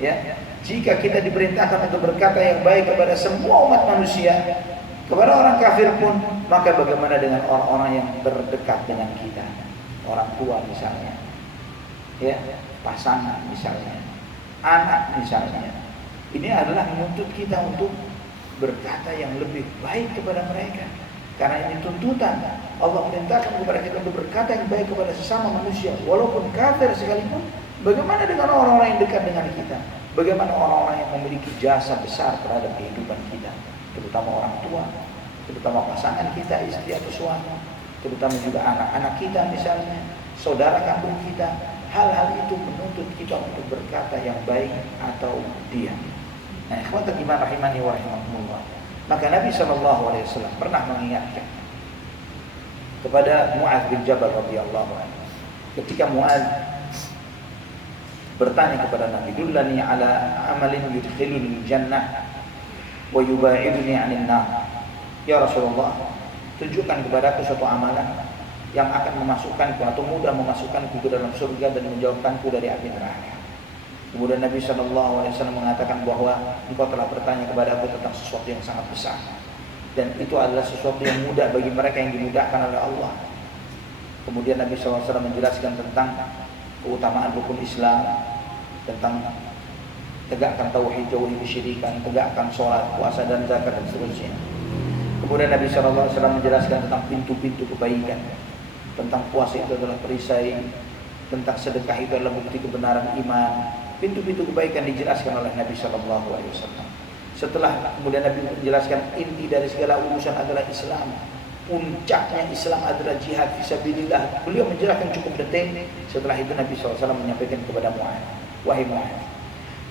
Ya, jika kita diperintahkan untuk berkata yang baik kepada semua umat manusia, kepada orang kafir pun, maka bagaimana dengan orang-orang yang terdekat dengan kita, orang tua misalnya, ya, pasangan misalnya, anak misalnya. Ini adalah menuntut kita untuk berkata yang lebih baik kepada mereka. Karena ini tuntutan. Allah perintahkan kepada kita untuk berkata yang baik kepada sesama manusia, walaupun kafir sekalipun. Bagaimana dengan orang-orang yang dekat dengan kita? Bagaimana orang-orang yang memiliki jasa besar terhadap kehidupan kita, terutama orang tua, terutama pasangan kita, istri atau suami, terutama juga anak-anak kita misalnya, saudara kandung kita. Hal-hal itu menuntut kita untuk berkata yang baik atau diam. Nah, ikhwatan iman rahimani wa rahimakumullah. Maka Nabi SAW pernah mengingatkan kepada Mu'adz bin Jabal radhiyallahu anhu. Ketika Mu'adz bertanya kepada Nabi, "Dullani ala amalin yudkhiluni jannah wa yubaiduni 'anil nar." Ya Rasulullah, tunjukkan kepadaku suatu amalan yang akan memasukkanku atau mudah memasukkanku ke dalam surga dan menjauhkanku dari api neraka. Kemudian Nabi SAW mengatakan bahwa engkau telah bertanya kepadaku tentang sesuatu yang sangat besar, dan itu adalah sesuatu yang mudah bagi mereka yang dimudahkan oleh Allah. Kemudian Nabi SAW menjelaskan tentang keutamaan rukun Islam, tentang tegakkan tauhid, jauhi kesyirikan, tegakkan sholat, puasa dan zakat dan seterusnya. Kemudian Nabi SAW menjelaskan tentang pintu-pintu kebaikan, tentang puasa itu adalah perisai, tentang sedekah itu adalah bukti kebenaran iman. Pintu-pintu kebaikan dijelaskan oleh Nabi SAW. Setelah kemudian Nabi menjelaskan inti dari segala urusan adalah Islam, puncaknya Islam adalah jihad fisabilillah. Beliau menjelaskan cukup detail. Setelah itu Nabi SAW menyampaikan kepada Mu'adz, "Wahai Mu'adz,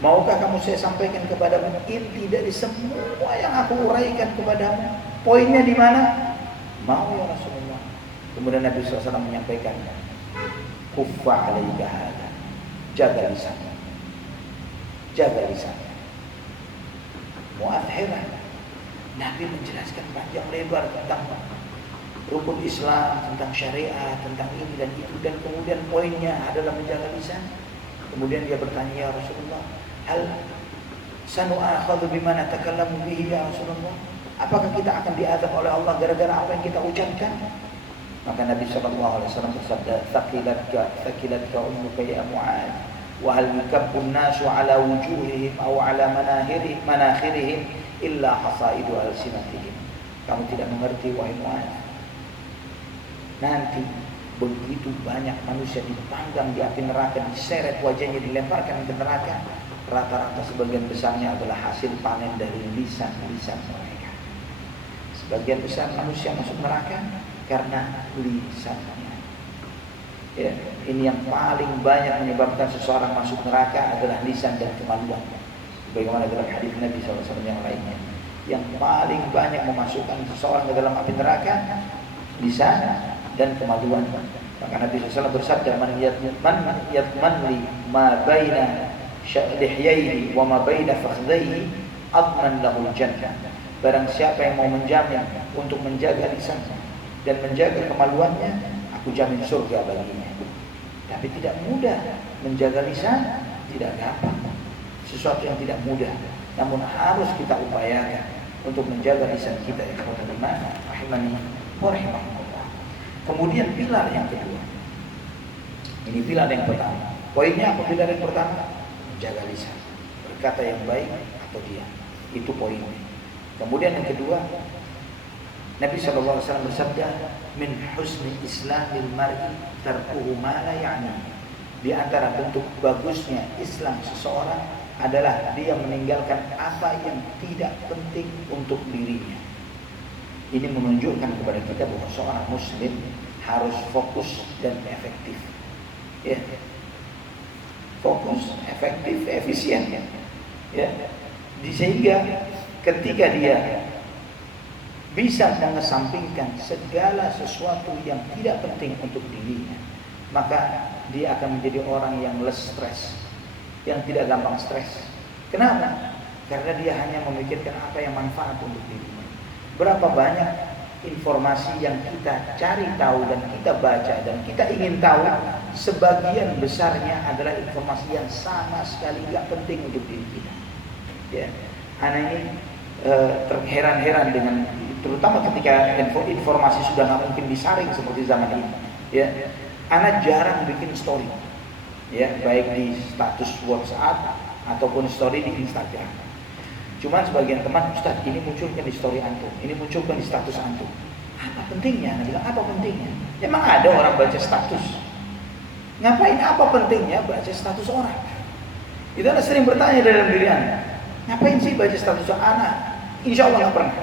maukah kamu saya sampaikan kepadamu inti dari semua yang aku uraikan kepadamu? Poinnya di mana?" "Mau ya Rasulullah." Kemudian Nabi SAW menyampaikan, "Kuffa alaika hada." Jaga lisanmu. Jaga lisanmu. Mu'adz heran. Nabi menjelaskan panjang lebar tentang rukun Islam, tentang syariat, tentang ini dan itu, dan kemudian poinnya adalah menjaga lisan. Kemudian dia bertanya, "Ya Rasulullah, hal sanu'akhadhu bima natakallamu bihi ya Rasulullah? Apakah kita akan diazab oleh Allah gara-gara apa yang kita ucapkan?" Maka Nabi SAW bersabda, "Thaqilatka ummuka ya Mu'adz, wa hal yukabbu an-nasu ala wujuhihim aw ala manakhirihim illa hasaidu alsinatihim." Kamu tidak mengerti wahai Mu'adz. Nanti begitu banyak manusia dipanggang di api neraka, diseret wajahnya, dilemparkan ke neraka. Rata-rata sebagian besarnya adalah hasil panen dari lisan-lisan mereka. Sebagian besar manusia masuk neraka karena lisannya. Ya, ini yang paling banyak menyebabkan seseorang masuk neraka adalah lisan dan kemaluan. Bagaimana dalam hadis Nabi SAW yang lainnya, yang paling banyak memasukkan seseorang ke dalam api neraka, lisan dan kemaluan. Maka Nabi SAW bersabda, "Man yatman li ma baina lihyaihi wa ma baina fakhdhaihi adman lahu jannah." Barang siapa yang mau menjamin untuk menjaga lisannya dan menjaga kemaluannya, aku jamin surga baginya. Tapi tidak mudah menjaga lisan, tidak gampang. Sesuatu yang tidak mudah, namun harus kita upayakan untuk menjaga lisan kita. Ya Allah, rahimani wa rahimakumullah. Kemudian pilar yang kedua. Ini pilar yang pertama. Poinnya apa pilar yang pertama? Menjaga lisan, berkata yang baik atau diam. Itu poinnya. Kemudian yang kedua, Nabi SAW bersabda, "Min husni islamil mar'i tarkuhu ma la ya'ni." Di antara bentuk bagusnya Islam seseorang adalah dia meninggalkan apa yang tidak penting untuk dirinya. Ini menunjukkan kepada kita bahwa seorang muslim harus fokus dan efektif. Ya. Fokus, efektif, efisien. Ya. Sehingga ketika dia bisa mengesampingkan segala sesuatu yang tidak penting untuk dirinya, maka dia akan menjadi orang yang less stress, yang tidak gampang stres. Kenapa? Karena dia hanya memikirkan apa yang manfaat untuk dirinya. Berapa banyak informasi yang kita cari tahu dan kita baca dan kita ingin tahu, sebagian besarnya adalah informasi yang sama sekali gak penting untuk diri kita. Ya, anak ini terheran-heran dengan, terutama ketika informasi sudah nggak mungkin disaring seperti zaman ini. Ya, anak jarang bikin story, ya, baik di status WhatsApp ataupun story di Instagram. Cuman sebagian teman, Ustaz, ini munculkan di story antum, ini munculkan di status antum. Apa pentingnya? Anda bilang, apa pentingnya? Emang ada orang baca status? Ngapain, apa pentingnya baca status orang? Itu Anda sering bertanya dalam diri Anda, ngapain sih baca status anak? Insya Allah nggak pernah.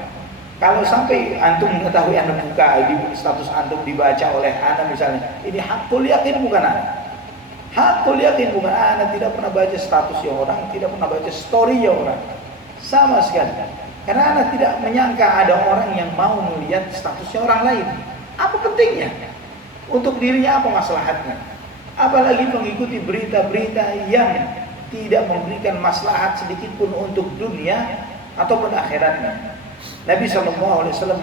Kalau sampai antum mengetahui Anda buka di status antum dibaca oleh anak misalnya, ini hakul yakin bukan anak. Hakul yakin bukan anak, tidak pernah baca status yang orang, tidak pernah baca story yang orang. Sama sekali. Karena anak tidak menyangka ada orang yang mau melihat statusnya orang lain. Apa pentingnya? Untuk dirinya apa maslahatnya? Apalagi mengikuti berita-berita yang tidak memberikan maslahat sedikit pun untuk dunia ataupun akhiratnya. Nabi SAW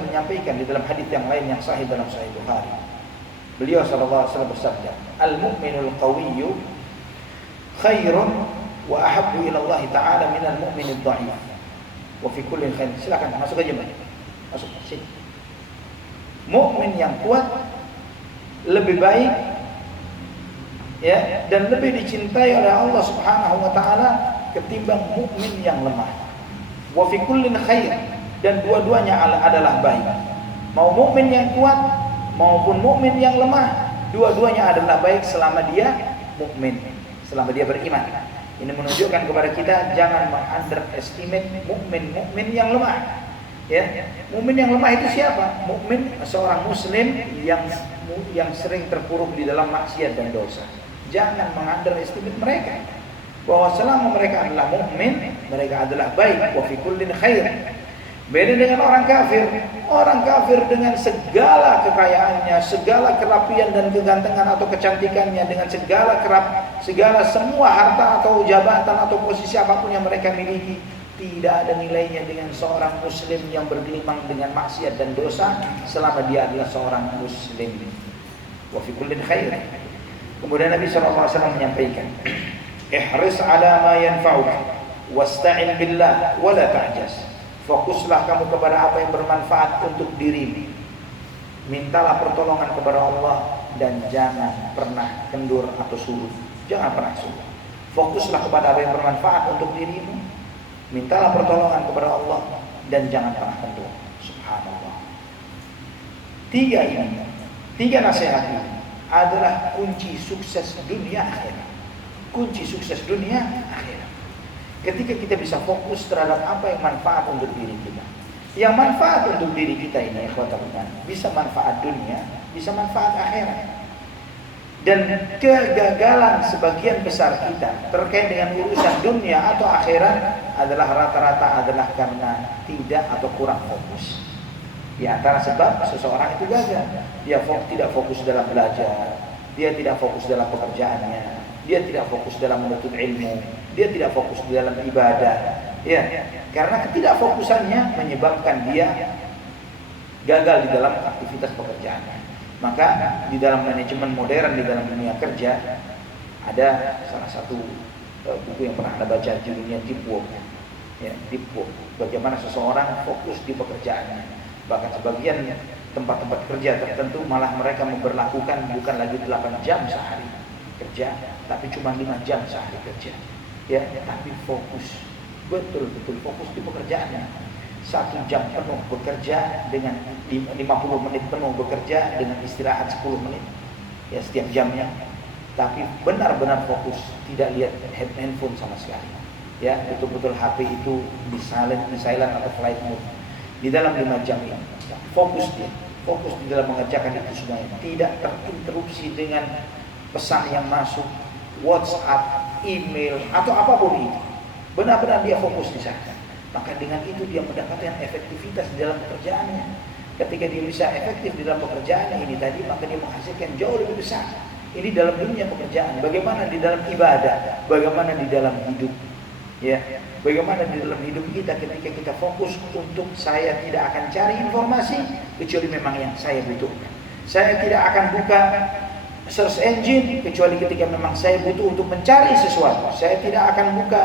menyampaikan di dalam hadis yang lain yang sahih dalam Sahih Bukhari. Beliau SAW bersabda, "Al-mu'minul qawiyyu khairun wa ahabbu ila Allah Ta'ala minal mu'minid dha'if." Wa fi kulli khair. Silakan masuk aja, Mbak. Masuk sini. Mukmin yang kuat lebih baik, ya, dan lebih dicintai oleh Allah Subhanahu wa taala ketimbang mukmin yang lemah. Wa fi kulli khair, dan dua-duanya adalah baik. Mau mukmin yang kuat maupun mukmin yang lemah, dua-duanya adalah baik selama dia mukmin, selama dia beriman. Ini menunjukkan kepada kita jangan underestimate mukmin yang lemah. Ya, mukmin yang lemah itu siapa? Mukmin seorang muslim yang sering terpuruk di dalam maksiat dan dosa. Jangan underestimate mereka. Bahwa selama mereka adalah mukmin, mereka adalah baik. Wa fi kullin khair. Beda dengan orang kafir. Orang kafir dengan segala kekayaannya, segala kerapian dan kegantengan atau kecantikannya, dengan segala semua harta atau jabatan atau posisi apapun yang mereka miliki, tidak ada nilainya dengan seorang muslim yang bergelimang dengan maksiat dan dosa selama dia adalah seorang muslim. Wa fi kullin khair. Kemudian Nabi SAW menyampaikan, ihris ala ma yanfa'uka wasta'in billah wa la ta'jas. Fokuslah kamu kepada apa yang bermanfaat untuk dirimu. Mintalah pertolongan kepada Allah dan jangan pernah kendur atau surut. Jangan pernah surut. Fokuslah kepada apa yang bermanfaat untuk dirimu. Mintalah pertolongan kepada Allah dan jangan pernah kendur. Subhanallah. Tiga nasihat ini adalah kunci sukses dunia akhirat. Kunci sukses dunia akhirat. Ketika kita bisa fokus terhadap apa yang manfaat untuk diri kita. Yang manfaat untuk diri kita ini, ikhwatakumullah, bisa manfaat dunia, bisa manfaat akhirat. Dan kegagalan sebagian besar kita terkait dengan urusan dunia atau akhirat adalah rata-rata adalah karena tidak atau kurang fokus. Di antara sebab seseorang itu gagal, dia tidak fokus dalam belajar, dia tidak fokus dalam pekerjaannya, dia tidak fokus dalam menuntut ilmu, dia tidak fokus di dalam ibadah, ya, karena ketidakfokusannya menyebabkan dia gagal di dalam aktivitas pekerjaannya. Maka di dalam manajemen modern, di dalam dunia kerja, ada salah satu buku yang pernah Anda baca, judulnya Deep Work, ya, Deep Work. Bagaimana seseorang fokus di pekerjaannya. Bahkan sebagian tempat-tempat kerja tertentu malah mereka memberlakukan bukan lagi 8 jam sehari kerja, tapi cuma 5 jam sehari kerja, ya, tapi fokus, betul-betul fokus di pekerjaannya. 1 jam penuh bekerja dengan 50 menit penuh bekerja dengan istirahat 10 menit, ya, setiap jamnya, tapi benar-benar fokus, tidak lihat handphone sama sekali, ya, betul-betul HP itu di silent atau flight mode di dalam 5 jam ini. Fokus di dalam mengerjakan itu semuanya, tidak terinterupsi dengan pesan yang masuk, WhatsApp, email, atau apapun itu. Benar-benar dia fokus di sana. Maka dengan itu dia mendapatkan efektivitas di dalam pekerjaannya. Ketika dia bisa efektif di dalam pekerjaannya ini tadi, maka dia menghasilkan jauh lebih besar. Ini dalam dunia pekerjaan. Bagaimana di dalam ibadah, bagaimana di dalam hidup. Ya, bagaimana di dalam hidup kita ketika kita fokus untuk saya tidak akan cari informasi kecuali memang yang saya butuhkan. Saya tidak akan buka search engine kecuali ketika memang saya butuh untuk mencari sesuatu. Saya tidak akan buka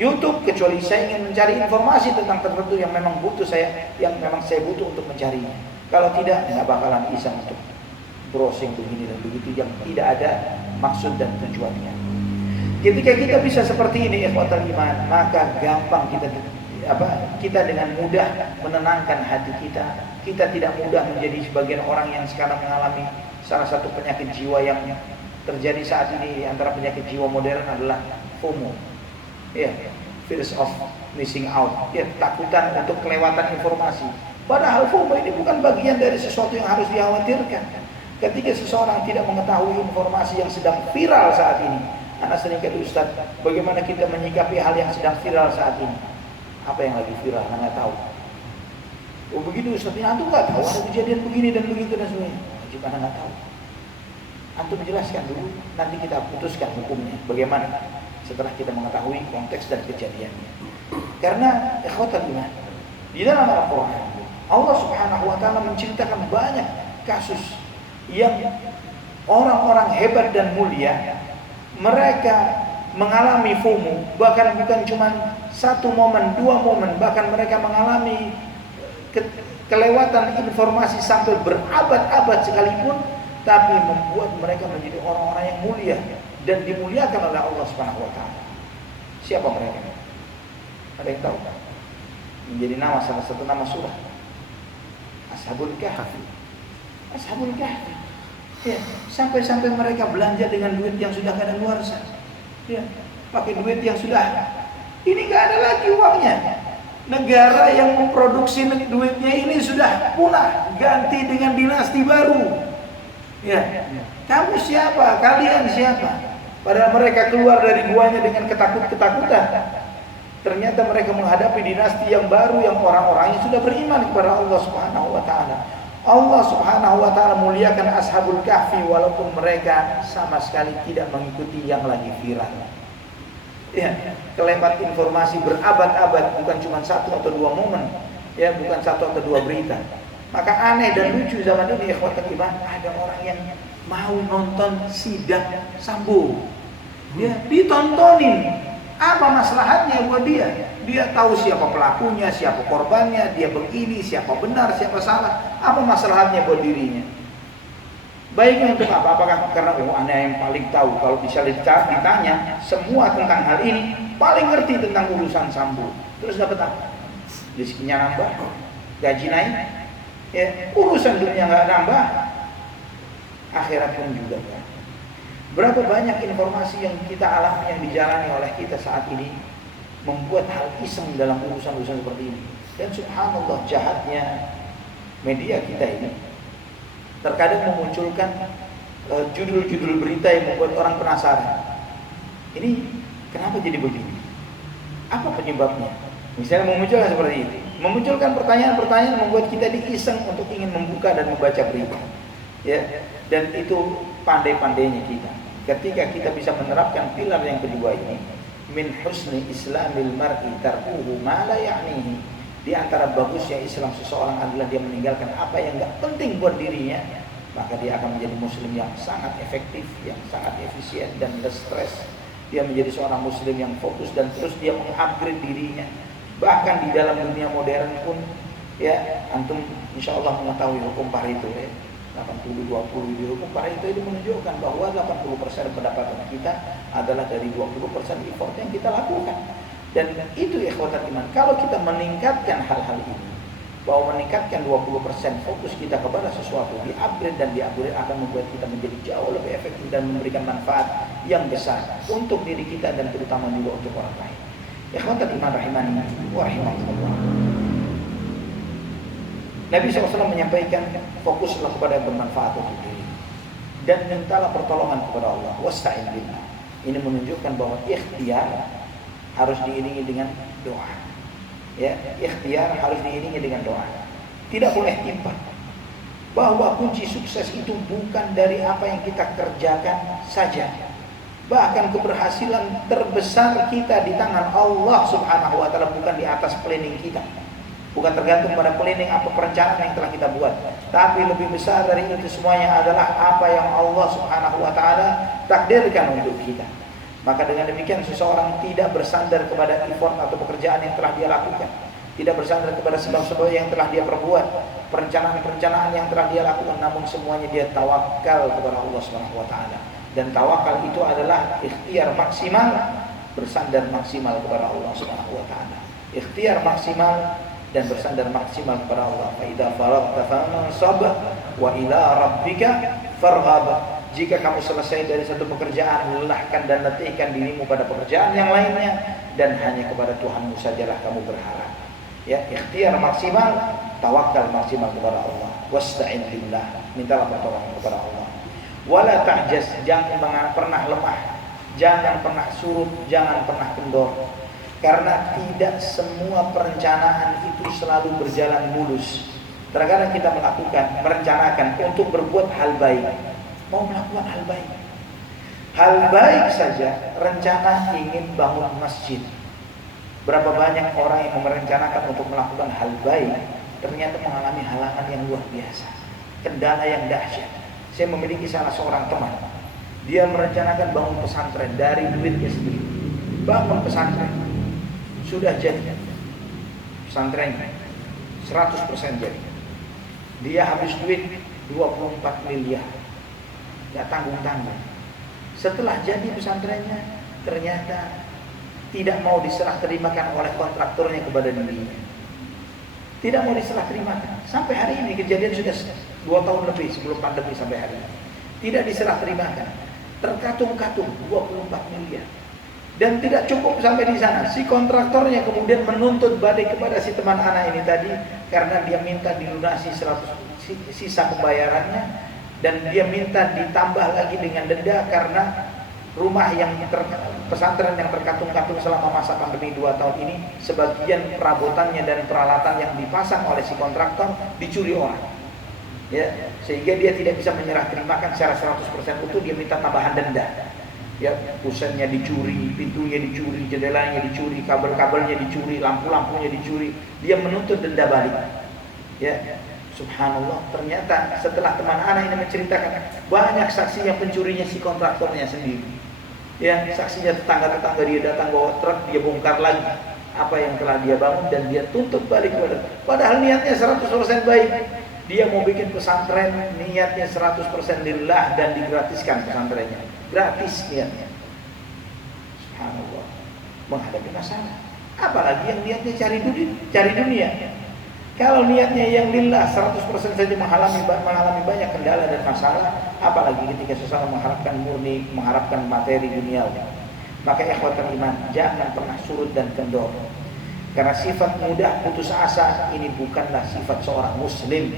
YouTube kecuali saya ingin mencari informasi tentang tertentu yang memang butuh saya, yang memang saya butuh untuk mencarinya. Kalau tidak, nggak bakalan bisa untuk browsing begini dan begitu yang tidak ada maksud dan tujuannya. Ketika kita bisa seperti ini, ikhwatal iman, maka gampang kita dengan mudah menenangkan hati kita. Kita tidak mudah menjadi sebagian orang yang sekarang mengalami salah satu penyakit jiwa yang terjadi saat ini. Antara penyakit jiwa modern adalah FOMO, ya, fear of missing out, ya, takutan untuk kelewatan informasi. Padahal FOMO ini bukan bagian dari sesuatu yang harus dikhawatirkan. Ketika seseorang tidak mengetahui informasi yang sedang viral saat ini, anak sering kata Ustaz, bagaimana kita menyikapi hal yang sedang viral saat ini? Apa yang lagi viral? Nggak tahu. Oh begitu Ustaz, ini antum nggak tahu ada kejadian begini dan begitu dan sebagainya. Gimana nggak tahu? Antum jelaskan dulu, nanti kita putuskan hukumnya. Bagaimana? Setelah kita mengetahui konteks dan kejadiannya. Karena ikhwatal iman, di dalam Al-Quran Allah Subhanahu wa Ta'ala menceritakan banyak kasus yang orang-orang hebat dan mulia mereka mengalami FOMO, bahkan bukan cuma satu momen, dua momen, bahkan mereka mengalami kelewatan informasi sampai berabad-abad sekalipun, tapi membuat mereka menjadi orang-orang yang mulia dan dimuliakan oleh Allah Subhanahu wa Ta'ala. Siapa mereka? Ada yang tahu? Menjadi nama salah satu nama surah Ashabul Kahfi. Ashabul Kahfi. Ya, sampai-sampai mereka belanja dengan duit yang sudah kadaluarsa. Ya, pakai duit yang sudah ini nggak ada lagi uangnya. Negara yang memproduksi duitnya ini sudah punah, ganti dengan dinasti baru. Ya, kamu siapa? Kalian siapa? Padahal mereka keluar dari guanya dengan ketakutan. Ternyata mereka menghadapi dinasti yang baru yang orang-orangnya sudah beriman kepada Allah Subhanahu wa Ta'ala. Allah Subhanahu wa Ta'ala muliakan Ashabul Kahfi walaupun mereka sama sekali tidak mengikuti yang lagi viral. Ya, kelewat informasi berabad-abad, bukan cuma satu atau dua momen, ya, bukan satu atau dua berita. Maka aneh dan lucu zaman ini, ikhwatul iman, ada orang yang mau nonton sidang Sambo. Ya, ditontonin. Apa maslahatnya buat dia? Dia tahu siapa pelakunya, siapa korbannya, dia begini, siapa benar, siapa salah. Apa maslahatnya buat dirinya? Baiknya untuk apa? Apakah karena anda yang paling tahu? Kalau bisa ditanya semua tentang hal ini, paling ngerti tentang urusan Sambo. Terus dapat apa? Rezekinya nambah, gaji naik, ya, urusan dunia nggak nambah, akhirat pun juga kan. Berapa banyak informasi yang kita alami, yang dijalani oleh kita saat ini, membuat hal iseng dalam urusan-urusan seperti ini. Dan subhanallah jahatnya media kita ini terkadang memunculkan judul-judul berita yang membuat orang penasaran. Ini kenapa jadi begini? Apa penyebabnya? Misalnya memunculkan seperti itu, memunculkan pertanyaan-pertanyaan membuat kita diiseng untuk ingin membuka dan membaca berita. Ya, dan itu pandai-pandainya kita. Ketika kita bisa menerapkan pilar yang kedua ini, min husni islamil mar'i tarkuhu ma la ya'nihi. Di antara bagusnya Islam seseorang adalah dia meninggalkan apa yang enggak penting buat dirinya, maka dia akan menjadi muslim yang sangat efektif, yang sangat efisien dan less stress. Dia menjadi seorang muslim yang fokus dan terus dia mengupgrade dirinya. Bahkan di dalam dunia modern pun, ya, antum insyaallah mengetahui hukum Pareto, ya. 80-20 di hukum Pareto itu menunjukkan bahwa 80% pendapatan kita adalah dari 20% effort yang kita lakukan. Dan itu ikhwatul iman, kalau kita meningkatkan hal-hal ini, bahwa meningkatkan 20% fokus kita kepada sesuatu, di-upgrade dan di-upgrade akan membuat kita menjadi jauh lebih efektif dan memberikan manfaat yang besar untuk diri kita dan terutama juga untuk orang lain. Ikhwatul iman rahimani wa rahimakumullah. Nabi SAW menyampaikan fokuslah kepada yang bermanfaat untuk diri dan mintalah pertolongan kepada Allah. Wasta'in billah. Ini menunjukkan bahwa ikhtiar harus diiringi dengan doa. Ya, ikhtiar harus diiringi dengan doa. Tidak boleh timpang. Bahwa kunci sukses itu bukan dari apa yang kita kerjakan saja. Bahkan keberhasilan terbesar kita di tangan Allah Subhanahu wa taala, bukan di atas planning kita. Bukan tergantung pada planning atau perencanaan yang telah kita buat, tapi lebih besar dari itu semuanya adalah apa yang Allah Subhanahu wa taala takdirkan untuk kita. Maka dengan demikian seseorang tidak bersandar kepada effort atau pekerjaan yang telah dia lakukan, tidak bersandar kepada sebab-sebab yang telah dia perbuat, perencanaan-perencanaan yang telah dia lakukan, namun semuanya dia tawakal kepada Allah Subhanahu wa taala. Dan tawakal itu adalah ikhtiar maksimal, bersandar maksimal kepada Allah Subhanahu wa taala. Ikhtiar maksimal dan bersandar maksimal kepada Allah. Fa idza faragta fansab wa ila rabbika farghab. Jika kamu selesai dari satu pekerjaan, lelahkan dan letihkan dirimu pada pekerjaan yang lainnya, dan hanya kepada Tuhanmu sajalah kamu berharap. Ya, ikhtiar maksimal, tawakal maksimal kepada Allah. Wasta'in billah, mintalah pertolongan kepada Allah. Wala ta'jaz, jangan pernah lemah, jangan pernah surut, jangan pernah kendor. Karena tidak semua perencanaan itu selalu berjalan mulus. Terkadang kita merencanakan untuk berbuat hal baik, mau melakukan hal baik. Hal baik saja, rencana ingin bangun masjid. Berapa banyak orang yang merencanakan untuk melakukan hal baik, ternyata mengalami halangan yang luar biasa, kendala yang dahsyat. Saya memiliki salah seorang teman, dia merencanakan bangun pesantren dari duitnya sendiri. Bangun pesantren, sudah jadi pesantrennya 100% jadi. Dia habis duit 24 miliar, gak tanggung-tanggung. Setelah jadi pesantrennya, ternyata tidak mau diserah terimakan oleh kontraktornya kepada dirinya. Tidak mau diserah terimakan. Sampai hari ini, kejadian sudah 2 tahun lebih sebelum pandemi sampai hari ini. Tidak diserah terimakan. Terkatung-katung 24 miliar. Dan tidak cukup sampai di sana. Si kontraktornya kemudian menuntut balik kepada si teman anak ini tadi, karena dia minta dilunasi 100 sisa pembayarannya, dan dia minta ditambah lagi dengan denda karena rumah yang pesantren yang terkatung-katung selama masa pandemi 2 tahun ini, sebagian perabotannya dan peralatan yang dipasang oleh si kontraktor dicuri orang. Ya, sehingga dia tidak bisa menyerah terimakan secara 100% utuh, dia minta tambahan denda. Ya, kusennya dicuri, pintunya dicuri, jendelanya dicuri, kabel-kabelnya dicuri, lampu-lampunya dicuri. Dia menuntut denda balik. Ya, subhanallah, ternyata setelah teman anak ini menceritakan, banyak saksi yang pencurinya si kontraktornya sendiri. Ya, saksinya tetangga-tetangga, dia datang bawa truk, dia bongkar lagi apa yang telah dia bangun dan dia tuntut balik kepada. Padahal niatnya 100% baik. Dia mau bikin pesantren, niatnya 100% lillah dan digratiskan pesantrennya. Gratis niatnya. Subhanallah. Menghadapi masalah. Apalagi yang niatnya cari dunia. Kalau niatnya yang lillah 100% saja mengalami banyak kendala dan masalah, apalagi ketika seseorang mengharapkan materi duniawi. Maka ikhwatul iman, jangan pernah surut dan kendor. Karena sifat mudah putus asa ini bukanlah sifat seorang muslim.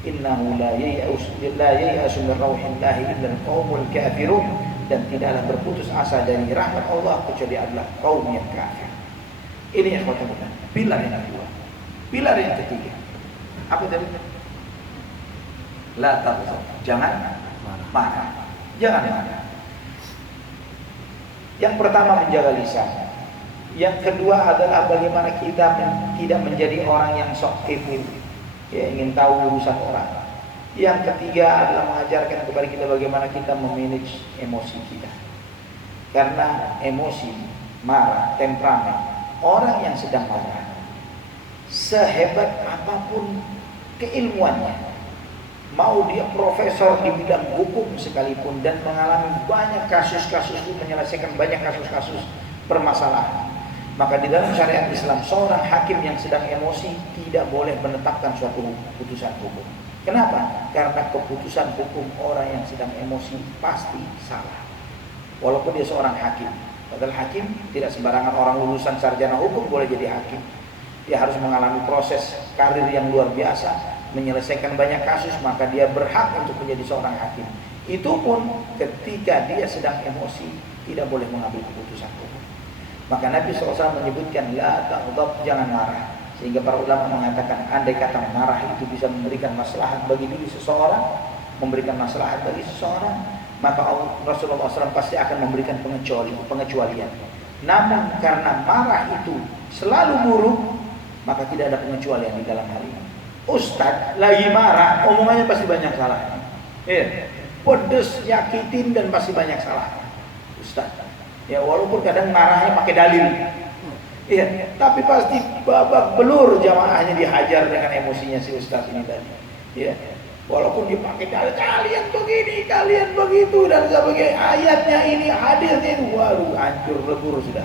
Innahu la yai'asu min rauhillahi illa al-qaumul kafirun, dan tidaklah berputus asa dari rahmat Allah kecuali adalah kaum yang kafir. Ini ikhwatul iman, pilar yang kedua. Pilar yang ketiga, apa tadi? La taghdab, jangan marah. Jangan marah. Yang pertama menjaga lisan. Yang kedua adalah bagaimana kita tidak menjadi orang yang sok kepo, ya, ingin tahu urusan orang. Yang ketiga adalah mengajarkan kepada kita bagaimana kita memanage emosi kita. Karena emosi, marah, temperamen, orang yang sedang marah, sehebat apapun keilmuannya, mau dia profesor di bidang hukum sekalipun dan mengalami banyak kasus-kasus, menyelesaikan banyak kasus-kasus permasalahan, maka di dalam syariat Islam seorang hakim yang sedang emosi tidak boleh menetapkan suatu putusan hukum. Kenapa? Karena keputusan hukum orang yang sedang emosi pasti salah, walaupun dia seorang hakim. Padahal hakim tidak sembarangan orang lulusan sarjana hukum boleh jadi hakim. Dia harus mengalami proses karir yang luar biasa, menyelesaikan banyak kasus, maka dia berhak untuk menjadi seorang hakim. Itu pun ketika dia sedang emosi, tidak boleh mengambil keputusan hukum. Maka Nabi SAW menyebutkan, la taghdab, jangan marah. Sehingga para ulama mengatakan, andai kata marah itu bisa memberikan maslahat bagi diri seseorang, memberikan maslahat bagi seseorang, maka Rasulullah SAW pasti akan memberikan pengecualian. Namun karena marah itu selalu buruk, maka tidak ada pengecualian di dalam hal ini. Ustadz lagi marah, omongannya pasti banyak salah. Pedes, nyakitin dan pasti banyak salah. Ustadz, ya walaupun kadang marahnya pakai dalil. Tapi pasti babak belur jamaahnya dihajar dengan emosinya si Ustadz ini tadi. Walaupun dipakai kalian begini, kalian begitu dan sebagainya, ayatnya ini, hadisnya ini, waduh, hancur lebur sudah.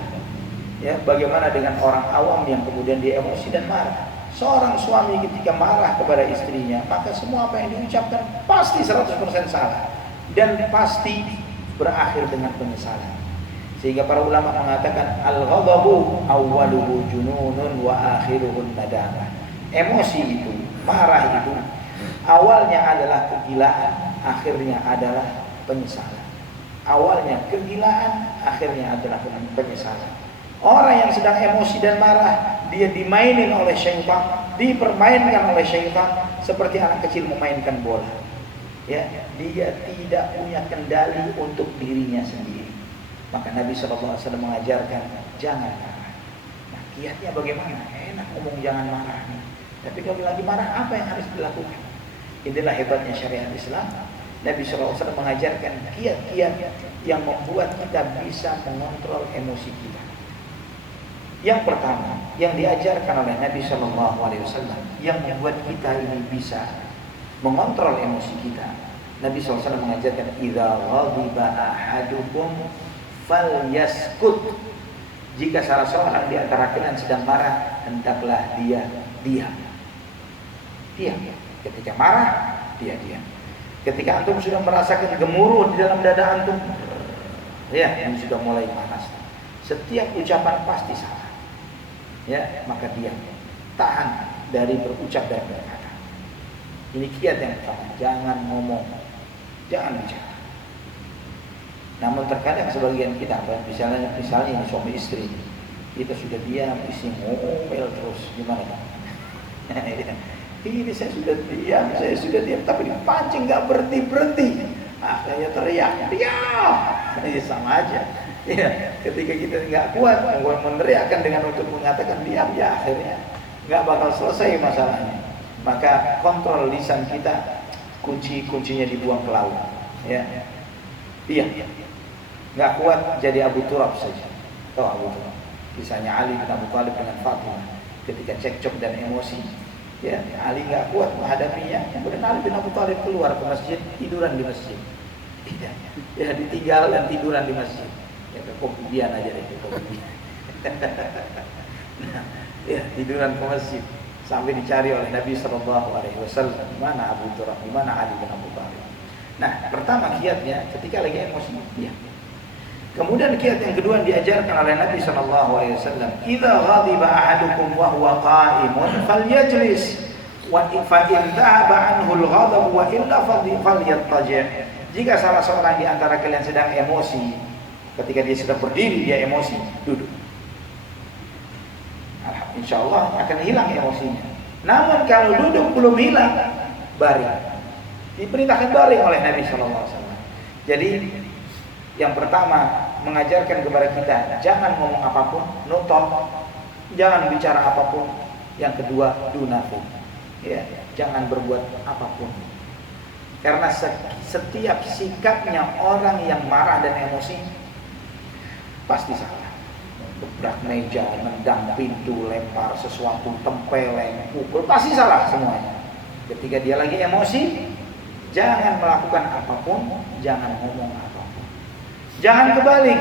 Bagaimana dengan orang awam yang kemudian dia emosi dan marah? Seorang suami ketika marah kepada istrinya, maka semua apa yang diucapkan pasti 100% salah dan pasti berakhir dengan penyesalan. Sehingga para ulama mengatakan al-ghadabu awwaluhu jununun wa akhiruhun nadamah. Emosi itu, marah itu, awalnya adalah kegilaan, akhirnya adalah penyesalan. Awalnya kegilaan, akhirnya adalah penyesalan. Orang yang sedang emosi dan marah, dia dimainin oleh syaitan, dipermainkan oleh syaitan seperti anak kecil memainkan bola. Dia tidak punya kendali untuk dirinya sendiri. Maka Nabi SAW mengajarkan jangan marah. Nah, kiatnya bagaimana? Enak ngomong jangan marah. Tapi kalau lagi marah, apa yang harus dilakukan? Inilah hebatnya syariat Islam. Nabi SAW mengajarkan kiat-kiat yang membuat kita bisa mengontrol emosi kita. Yang pertama, yang diajarkan oleh Nabi SAW yang membuat kita ini bisa mengontrol emosi kita. Nabi SAW mengajarkan idza ghadiba ahadukum falyaskut. Jika salah seorang di antara kalian sedang marah, hendaklah dia diam. Diam. Ketika marah, dia diam. Ketika antum sudah merasakan gemuruh di dalam dada antum, ini sudah mulai panas. Setiap ucapan pasti salah. Maka diam. Tahan dari berucap dan berkata. Ini kiat yang pertama. Jangan ngomong, jangan bicara. Namun terkadang sebagian kita, misalnya ini suami istri, kita sudah diam, istri ngomel terus, gimana? Ini saya sudah diam, tapi dipancing nggak berhenti. Akhirnya teriak, diam. Ini sama aja. Ketika kita nggak kuat meneriakkan dengan untuk mengatakan diam, akhirnya nggak bakal selesai masalahnya. Maka kontrol lisan kita, kuncinya dibuang ke laut. Diam. Nggak kuat jadi Abu Turab saja. Tahu Abu Turab? Kisahnya Ali bin Abi Thalib dengan Fatimah ketika cekcok dan emosi. Ali nggak kuat menghadapinya. Kemudian Ali bin Abi Thalib keluar ke masjid, tiduran di masjid. Ditinggal dan tiduran di masjid. Kopian aja deh, kopian. Tiduran ke masjid sampai dicari oleh Nabi SAW. Di mana Abu Turab? Di mana Ali bin Abi Thalib? Nah, pertama kiatnya ketika lagi emosi, diam. Kemudian kiat yang kedua diajarkan oleh Nabi SAW. Idza ghadiba ahadukum wa huwa qa'imun falyajlis wa fa in dhahaba anhu al-ghadab wa illa falyattaji'. Jika salah seorang di antara kalian sedang emosi, ketika dia sedang berdiri dia emosi, duduk. Insyaallah akan hilang emosinya. Namun kalau duduk belum hilang, baring. Diperintahkan baring oleh Nabi SAW. Jadi yang pertama mengajarkan kepada kita jangan ngomong apapun, nutok, jangan bicara apapun. Yang kedua, dunafik, jangan berbuat apapun. Karena setiap sikapnya orang yang marah dan emosi pasti salah. Gebrak meja, nendang pintu, lempar sesuatu, tempeleng, pukul, pasti salah semuanya. Ketika dia lagi emosi, jangan melakukan apapun, jangan ngomong apapun. Jangan kebalik,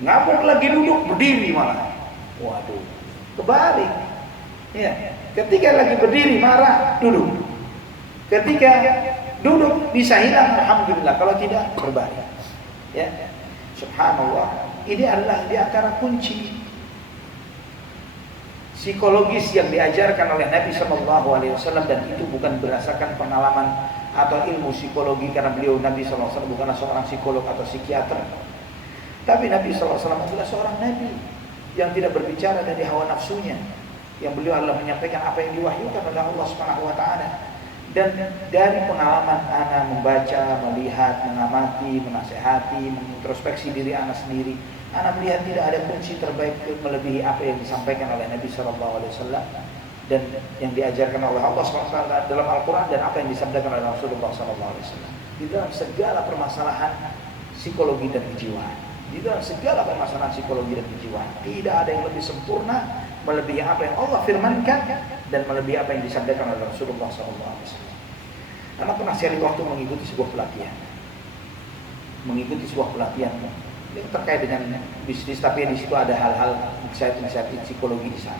ngabuk lagi duduk, berdiri malah. Waduh, kebalik. Ketika lagi berdiri marah, duduk. Ketika duduk bisa hilang, alhamdulillah. Kalau tidak, berbaring. Subhanallah. Ini adalah di antara kunci psikologis yang diajarkan oleh Nabi SAW, dan itu bukan berdasarkan pengalaman atau ilmu psikologi karena beliau Nabi SAW bukanlah seorang psikolog atau psikiater. Tapi Nabi SAW adalah seorang Nabi yang tidak berbicara dari hawa nafsunya, yang beliau adalah menyampaikan apa yang diwahyukan oleh Allah Subhanahu Wa Taala. Dan dari pengalaman ana membaca, melihat, mengamati, menasehati, mengintrospeksi diri ana sendiri, ana melihat tidak ada kunci terbaik melebihi apa yang disampaikan oleh Nabi SAW dan yang diajarkan oleh Allah SWT dalam Al-Quran dan apa yang disabdakan oleh Rasulullah SAW di dalam segala permasalahan psikologi dan kejiwaan. Di dalam segala permasalahan psikologi dan kejiwaan tidak ada yang lebih sempurna melebihi apa yang Allah firmankan dan melebihi apa yang disabdakan oleh Rasulullah SAW. Anak pernah sharing waktu mengikuti sebuah pelatihan. Ini terkait dengan bisnis, tapi di situ ada hal-hal insight psikologi di sana.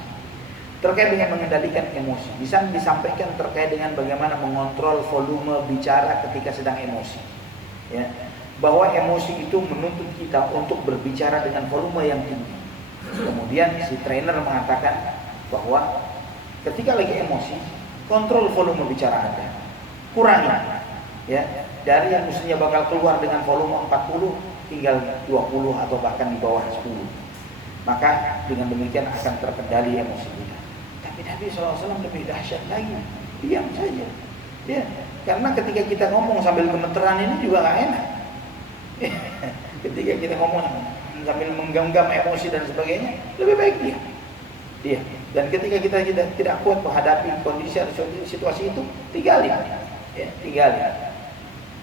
Terkait dengan mengendalikan emosi. Di sana disampaikan terkait dengan bagaimana mengontrol volume bicara ketika sedang emosi. Ya, bahwa emosi itu menuntut kita untuk berbicara dengan volume yang tinggi. Kemudian si trainer mengatakan bahwa ketika lagi emosi, kontrol volume bicara Anda. Kurangi. Ya, dari yang mestinya bakal keluar dengan volume 40 tinggal 20 atau bahkan di bawah 10. Maka dengan demikian akan terkendali emosi kita. Tapi Nabi SAW lebih dahsyat lagi. Diam saja. Ya, karena ketika kita ngomong sambil gemeteran ini juga nggak enak. Ketika kita ngomong sambil menggenggam emosi dan sebagainya, lebih baik diam. Dan ketika kita tidak kuat menghadapi kondisi atau situasi itu, tinggalin. Ya, tinggalin.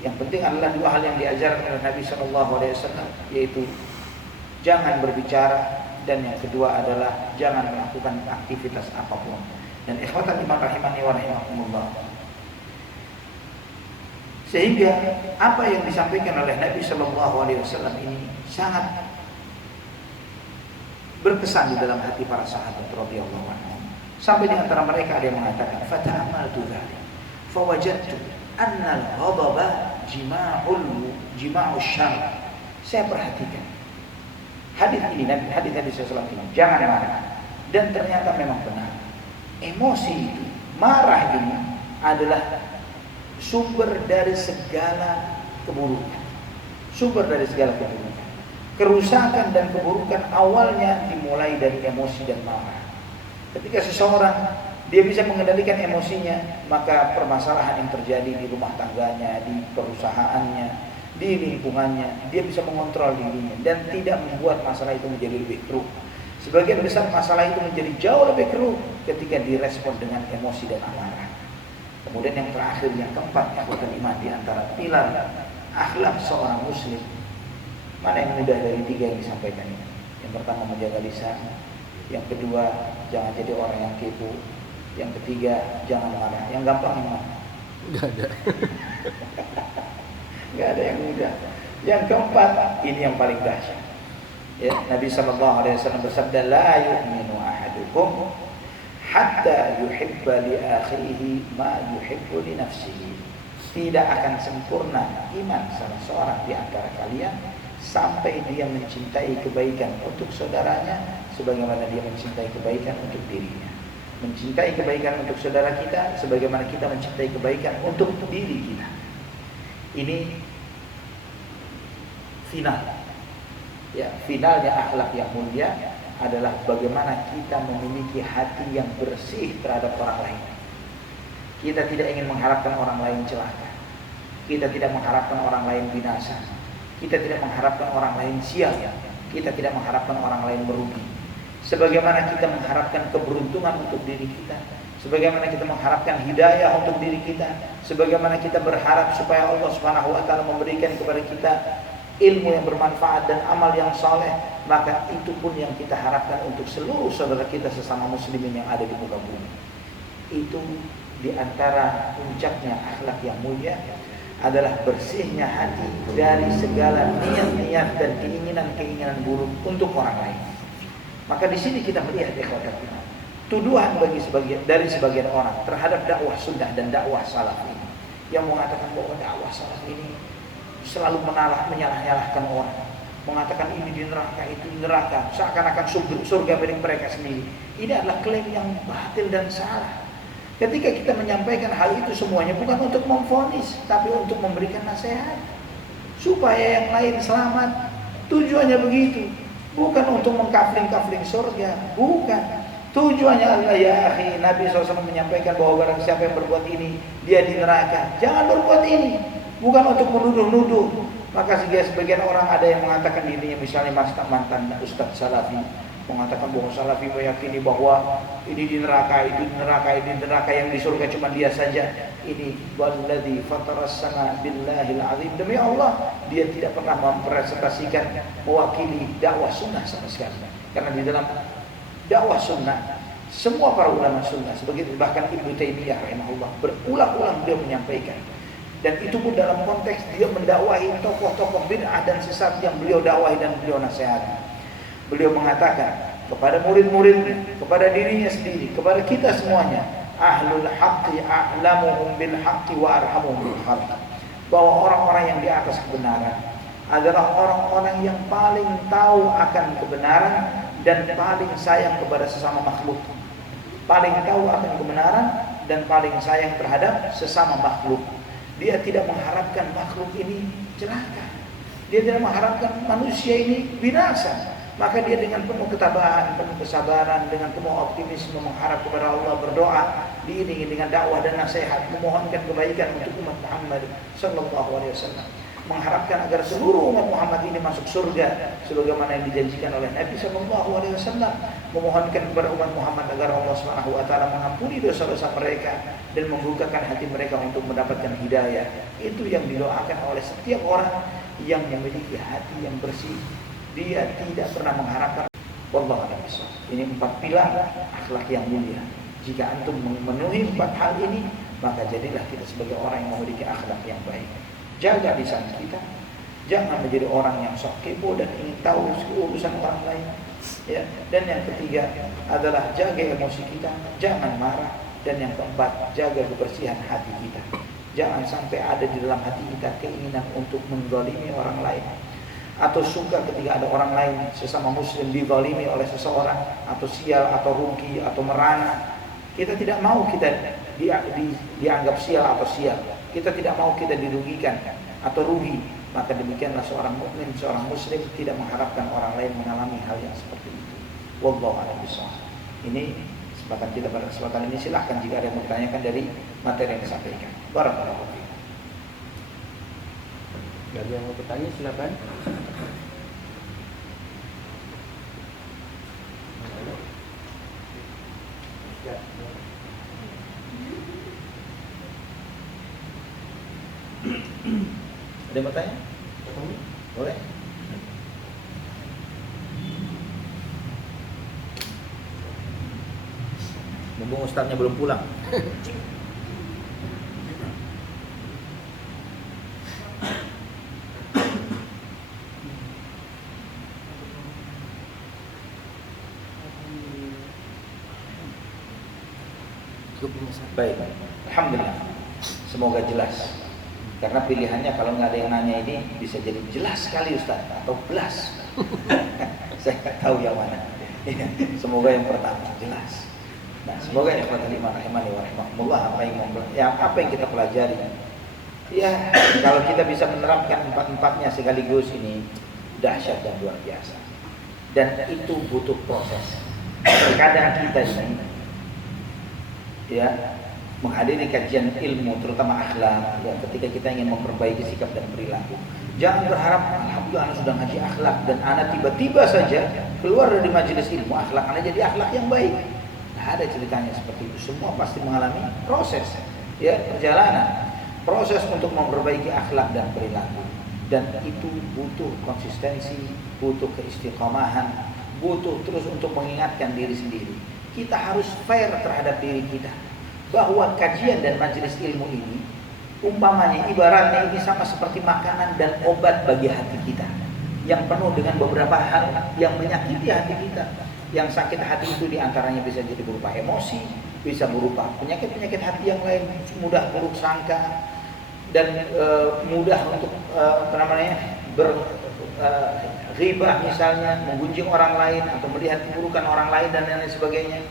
Yang penting adalah dua hal yang diajarkan oleh Nabi SAW, yaitu jangan berbicara, dan yang kedua adalah jangan melakukan aktivitas apapun. Dan ikhwatan iman rahimani wa rahimakumullah. Sehingga apa yang disampaikan oleh Nabi SAW ini sangat berkesan di dalam hati para sahabat radhiyallahu anhum. Sampai di antara mereka ada yang mengatakan, "Fata'amaltu dzalik, fawajadtu anna al-ghadaba jima'u syarr." Saya perhatikan hadis ini, hadis Nabi SAW ini, jangan marah. Dan ternyata memang benar. Emosi itu, marah ini adalah sumber dari segala keburukan. Kerusakan dan keburukan awalnya dimulai dari emosi dan marah. Ketika seseorang dia bisa mengendalikan emosinya, maka permasalahan yang terjadi di rumah tangganya, di perusahaannya, di lingkungannya, dia bisa mengontrol dirinya dan tidak membuat masalah itu menjadi lebih keruh. Sebagian besar masalah itu menjadi jauh lebih keruh ketika direspon dengan emosi dan amarah. Kemudian yang terakhir, yang keempat, ikhwatul iman, di antara pilar akhlak seorang muslim, mana yang mudah dari tiga yang disampaikan ini? Yang pertama, menjaga lisan. Yang kedua, jangan jadi orang yang kepo. Yang ketiga, jangan marah. Yang gampang yang mana? Gak ada yang mudah. Yang keempat, ini yang paling dahsyat. Ya, Nabi SAW bersabda, "La yu'minu ahadukum hatta yuhibba li akhihi ma yuhibbu li nafsihi." Tidak akan sempurna iman salah seorang di antara kalian sampai dia mencintai kebaikan untuk saudaranya sebagaimana dia mencintai kebaikan untuk dirinya. Mencintai kebaikan untuk saudara kita sebagaimana kita mencintai kebaikan untuk diri kita. Ini final. Ya, finalnya akhlak yang mulia adalah bagaimana kita memiliki hati yang bersih terhadap orang lain. Kita tidak ingin mengharapkan orang lain celaka. Kita tidak mengharapkan orang lain binasa. Kita tidak mengharapkan orang lain sial. Kita tidak mengharapkan orang lain merugi. Sebagaimana kita mengharapkan keberuntungan untuk diri kita, sebagaimana kita mengharapkan hidayah untuk diri kita, sebagaimana kita berharap supaya Allah Subhanahu wa taala memberikan kepada kita ilmu yang bermanfaat dan amal yang saleh, maka itu pun yang kita harapkan untuk seluruh saudara kita sesama muslimin yang ada di muka bumi. Itu di antara puncaknya akhlak yang mulia adalah bersihnya hati dari segala niat-niat dan keinginan-keinginan buruk untuk orang lain. Maka di sini kita melihat tuduhan dari sebagian orang terhadap dakwah sunnah dan dakwah salaf ini, yang mengatakan bahwa dakwah salaf ini selalu menyalah-nyalahkan orang, mengatakan ini di neraka, itu di neraka, seakan-akan surga milik mereka sendiri. Ini adalah klaim yang batil dan salah. Ketika kita menyampaikan hal itu semuanya bukan untuk memvonis, tapi untuk memberikan nasihat supaya yang lain selamat. Tujuannya begitu, bukan untuk mengkafling-kafling surga, bukan. Tujuannya adalah ya akhi, Nabi SAW menyampaikan bahwa barang siapa yang berbuat ini, dia di neraka. Jangan berbuat ini, bukan untuk menuduh-nuduh. Maka sebagian orang ada yang mengatakan dirinya, misalnya mantan Ustaz Salafi, mengatakan bahwa Salafi meyakini bahwa ini di neraka, itu di neraka, ini di neraka, yang di surga cuma dia saja. Ini walladzi fataras sama billahil azim, demi Allah dia tidak pernah mempresentasikan mewakili dakwah sunnah sama sekali. Karena di dalam dakwah sunnah semua para ulama sunnah, sebagai bahkan Ibnu Taimiyah rahimahullah berulang-ulang beliau menyampaikan, dan itu pun dalam konteks dia mendakwahi tokoh-tokoh bid'ah dan sesat yang beliau dakwahi dan beliau nasihati. Beliau mengatakan kepada murid-muridnya, kepada dirinya sendiri, kepada kita semuanya, ahlul haqqi a'lamuhum bil haqqi wa arhamuhum bil khalq, bahwa orang-orang yang di atas kebenaran adalah orang-orang yang paling tahu akan kebenaran dan paling sayang kepada sesama makhluk. Paling tahu akan kebenaran dan paling sayang terhadap sesama makhluk. Dia tidak mengharapkan makhluk ini celaka. Dia tidak mengharapkan manusia ini binasa. Maka dia dengan penuh ketabahan, penuh kesabaran, dengan penuh optimisme mengharap kepada Allah, berdoa diiringi dengan dakwah dan nasihat, memohonkan kebaikan untuk umat Muhammad sallallahu alaihi wasallam, mengharapkan agar seluruh umat Muhammad ini masuk surga sebagaimana yang dijanjikan oleh Nabi sallallahu alaihi wasallam, memohonkan kepada umat Muhammad agar Allah Subhanahu wa taala mengampuni dosa-dosa mereka dan membukakan hati mereka untuk mendapatkan hidayah. Itu yang didoakan oleh setiap orang yang memiliki hati yang bersih. Dia tidak pernah mengharapkan. Wallahu a'lam bishawab. Ini 4 pilar akhlak yang mulia. Jika antum memenuhi 4 hal ini, maka jadilah kita sebagai orang yang memiliki akhlak yang baik. Jaga lisan kita, jangan menjadi orang yang sok kepo dan ingin tahu urusan orang lain. Ya. Dan yang ketiga adalah jaga emosi kita, jangan marah. Dan yang keempat, jaga kebersihan hati kita. Jangan sampai ada di dalam hati kita keinginan untuk menzalimi orang lain, atau suka ketika ada orang lain sesama muslim dizalimi oleh seseorang, atau sial, atau rugi, atau merana. Kita tidak mau kita dianggap sial atau sial. Kita tidak mau kita dirugikan atau rugi. Maka demikianlah seorang mukmin, seorang muslim tidak mengharapkan orang lain mengalami hal yang seperti itu. Wallahu a'lam bishawab. Ini kesempatan kita pada kesempatan ini. Silahkan jika ada yang bertanyakan dari materi yang disampaikan. Barakallahu fiikum. Bagi yang mau bertanya silakan. Ada yang bertanya? Boleh? Mumpung ustadznya belum pulang. Baik, alhamdulillah. Semoga jelas. Karena pilihannya kalau nggak ada yang nanya ini bisa jadi jelas sekali Ustaz atau belas. Saya nggak tahu yang mana. Semoga yang pertama jelas. Nah, semoga yang pertama rahimani wa rahimakumullah, apa yang kita pelajari. Ya, kalau kita bisa menerapkan 4-4-nya sekaligus ini dahsyat dan luar biasa. Dan itu butuh proses. Terkadang kita ini ya menghadiri kajian ilmu terutama akhlak ya, ketika kita ingin memperbaiki sikap dan perilaku, jangan berharap alhamdulillah anak sudah ngaji akhlak dan anak tiba-tiba saja keluar dari majelis ilmu akhlak anak jadi akhlak yang baik. Nah, ada ceritanya seperti itu. Semua pasti mengalami proses ya, perjalanan proses untuk memperbaiki akhlak dan perilaku, dan itu butuh konsistensi, butuh keistiqomahan, butuh terus untuk mengingatkan diri sendiri. Kita harus fair terhadap diri kita, bahwa kajian dan majelis ilmu ini umpamanya ibaratnya ini sama seperti makanan dan obat bagi hati kita yang penuh dengan beberapa hal yang menyakiti hati kita. Yang sakit hati itu diantaranya bisa jadi berupa emosi, bisa berupa penyakit-penyakit hati yang lain, mudah buruk sangka dan mudah untuk ghibah misalnya, menggunjing orang lain atau melihat keburukan orang lain dan lain sebagainya.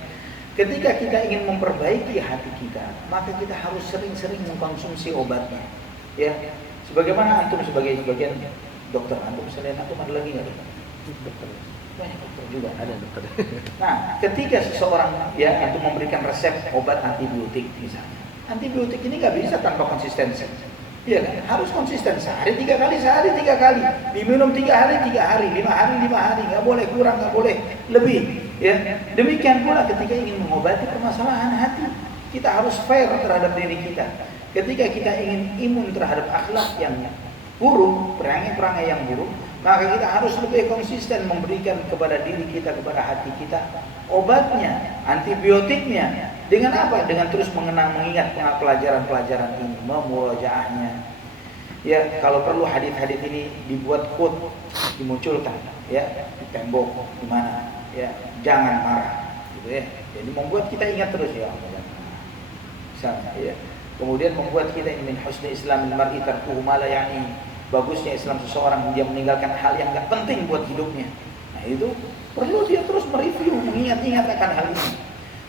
Ketika kita ingin memperbaiki hati kita, maka kita harus sering-sering mengkonsumsi obatnya. Ya, sebagaimana antum sebagai sebagian dokter, antum selain antum ada lagi nggak dokter? Banyak dokter juga. Ada dokter. Nah, ketika seseorang ya itu memberikan resep obat antibiotik misalnya, antibiotik ini nggak bisa tanpa konsistensi. Iya kan? Harus konsisten sehari 3 kali, diminum 3 hari, 5 hari, nggak boleh kurang, nggak boleh lebih. Ya, demikian pula ketika ingin mengobati permasalahan hati, kita harus fair terhadap diri kita. Ketika kita ingin imun terhadap akhlak yang buruk, perangai-perangai yang buruk, maka kita harus lebih konsisten memberikan kepada diri kita, kepada hati kita obatnya, antibiotiknya. Dengan apa? Dengan terus mengingat pelajaran-pelajaran ini, memurajaahnya. Ya, kalau perlu hadis-hadis ini dibuat quote, dimunculkan, ya, di tembok, di mana, ya, jangan marah, gitu ya. Jadi membuat kita ingat terus ya Allah. Misalnya, ya. Kemudian membuat kita ini min husni islamil mar'i tarkuhu ma la ya'ni. Bagusnya Islam seseorang dia meninggalkan hal yang enggak penting buat hidupnya. Nah, itu perlu dia terus mereview, mengingat-ingat akan hal ini.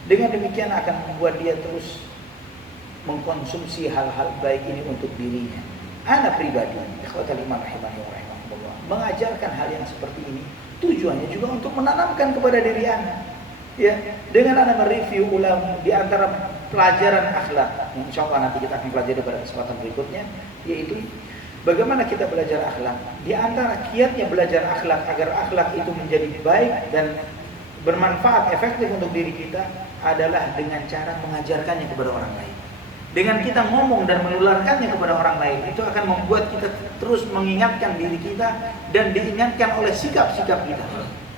Dengan demikian akan membuat dia terus mengkonsumsi hal-hal baik ini untuk dirinya. Ana pribadi, ikhwatal iman rahimani wa rahimakumullah, mengajarkan hal yang seperti ini tujuannya juga untuk menanamkan kepada diri Anda. Ya, dengan Anda mereview ulang di antara pelajaran akhlak, yang insya Allah nanti kita akan pelajari pada kesempatan berikutnya, yaitu bagaimana kita belajar akhlak. Di antara kiatnya belajar akhlak agar akhlak itu menjadi baik dan bermanfaat efektif untuk diri kita adalah dengan cara mengajarkannya kepada orang lain. Dengan kita ngomong dan menularkannya kepada orang lain, itu akan membuat kita terus mengingatkan diri kita dan diingatkan oleh sikap-sikap kita.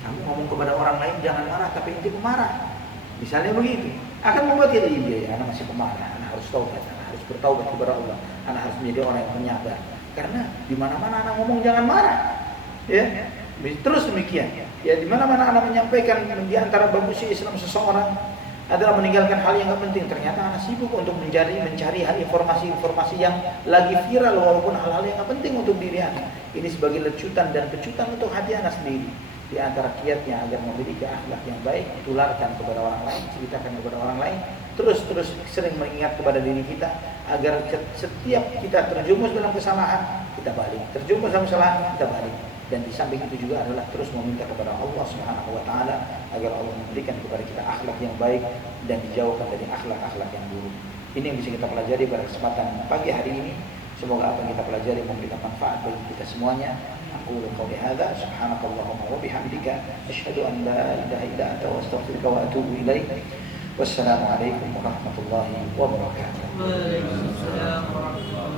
Kamu ngomong kepada orang lain jangan marah, tapi inti pemarah. Misalnya begitu, akan membuat kita iya, anak masih pemarah, anak harus taubat, anak harus bertaubat kepada Allah, anak harus menjadi orang yang penyabar. Karena di mana-mana anak ngomong jangan marah, ya. Terus demikian, ya di mana-mana anak menyampaikan di antara bagusnya Islam seseorang adalah meninggalkan hal yang nggak penting. Ternyata anak sibuk untuk mencari hal informasi-informasi yang lagi viral walaupun hal-hal yang nggak penting untuk diri anak. Ini sebagai lecutan dan pecutan untuk hati anak sendiri. Di antara kiatnya agar memiliki akhlak yang baik, tularkan kepada orang lain, ceritakan kepada orang lain, terus sering mengingat kepada diri kita agar setiap kita terjumus dalam kesalahan, kita balik. Terjumus dalam kesalahan, kita balik. Dan di samping itu juga adalah terus meminta kepada Allah Subhanahu wa taala agar Allah memberikan kepada kita akhlak yang baik dan dijauhkan dari akhlak-akhlak yang buruk. Ini yang bisa kita pelajari pada kesempatan pagi hari ini. Semoga apa yang kita pelajari memberikan manfaat bagi kita semuanya. Aku qouli hadza subhanakallahumma wa bihamdika asyhadu an la ilaha illa anta astaghfiruka wa atubu ilaik. Wassalamu alaikum warahmatullahi wabarakatuh. Waalaikumsalam warahmatullahi wabarakatuh.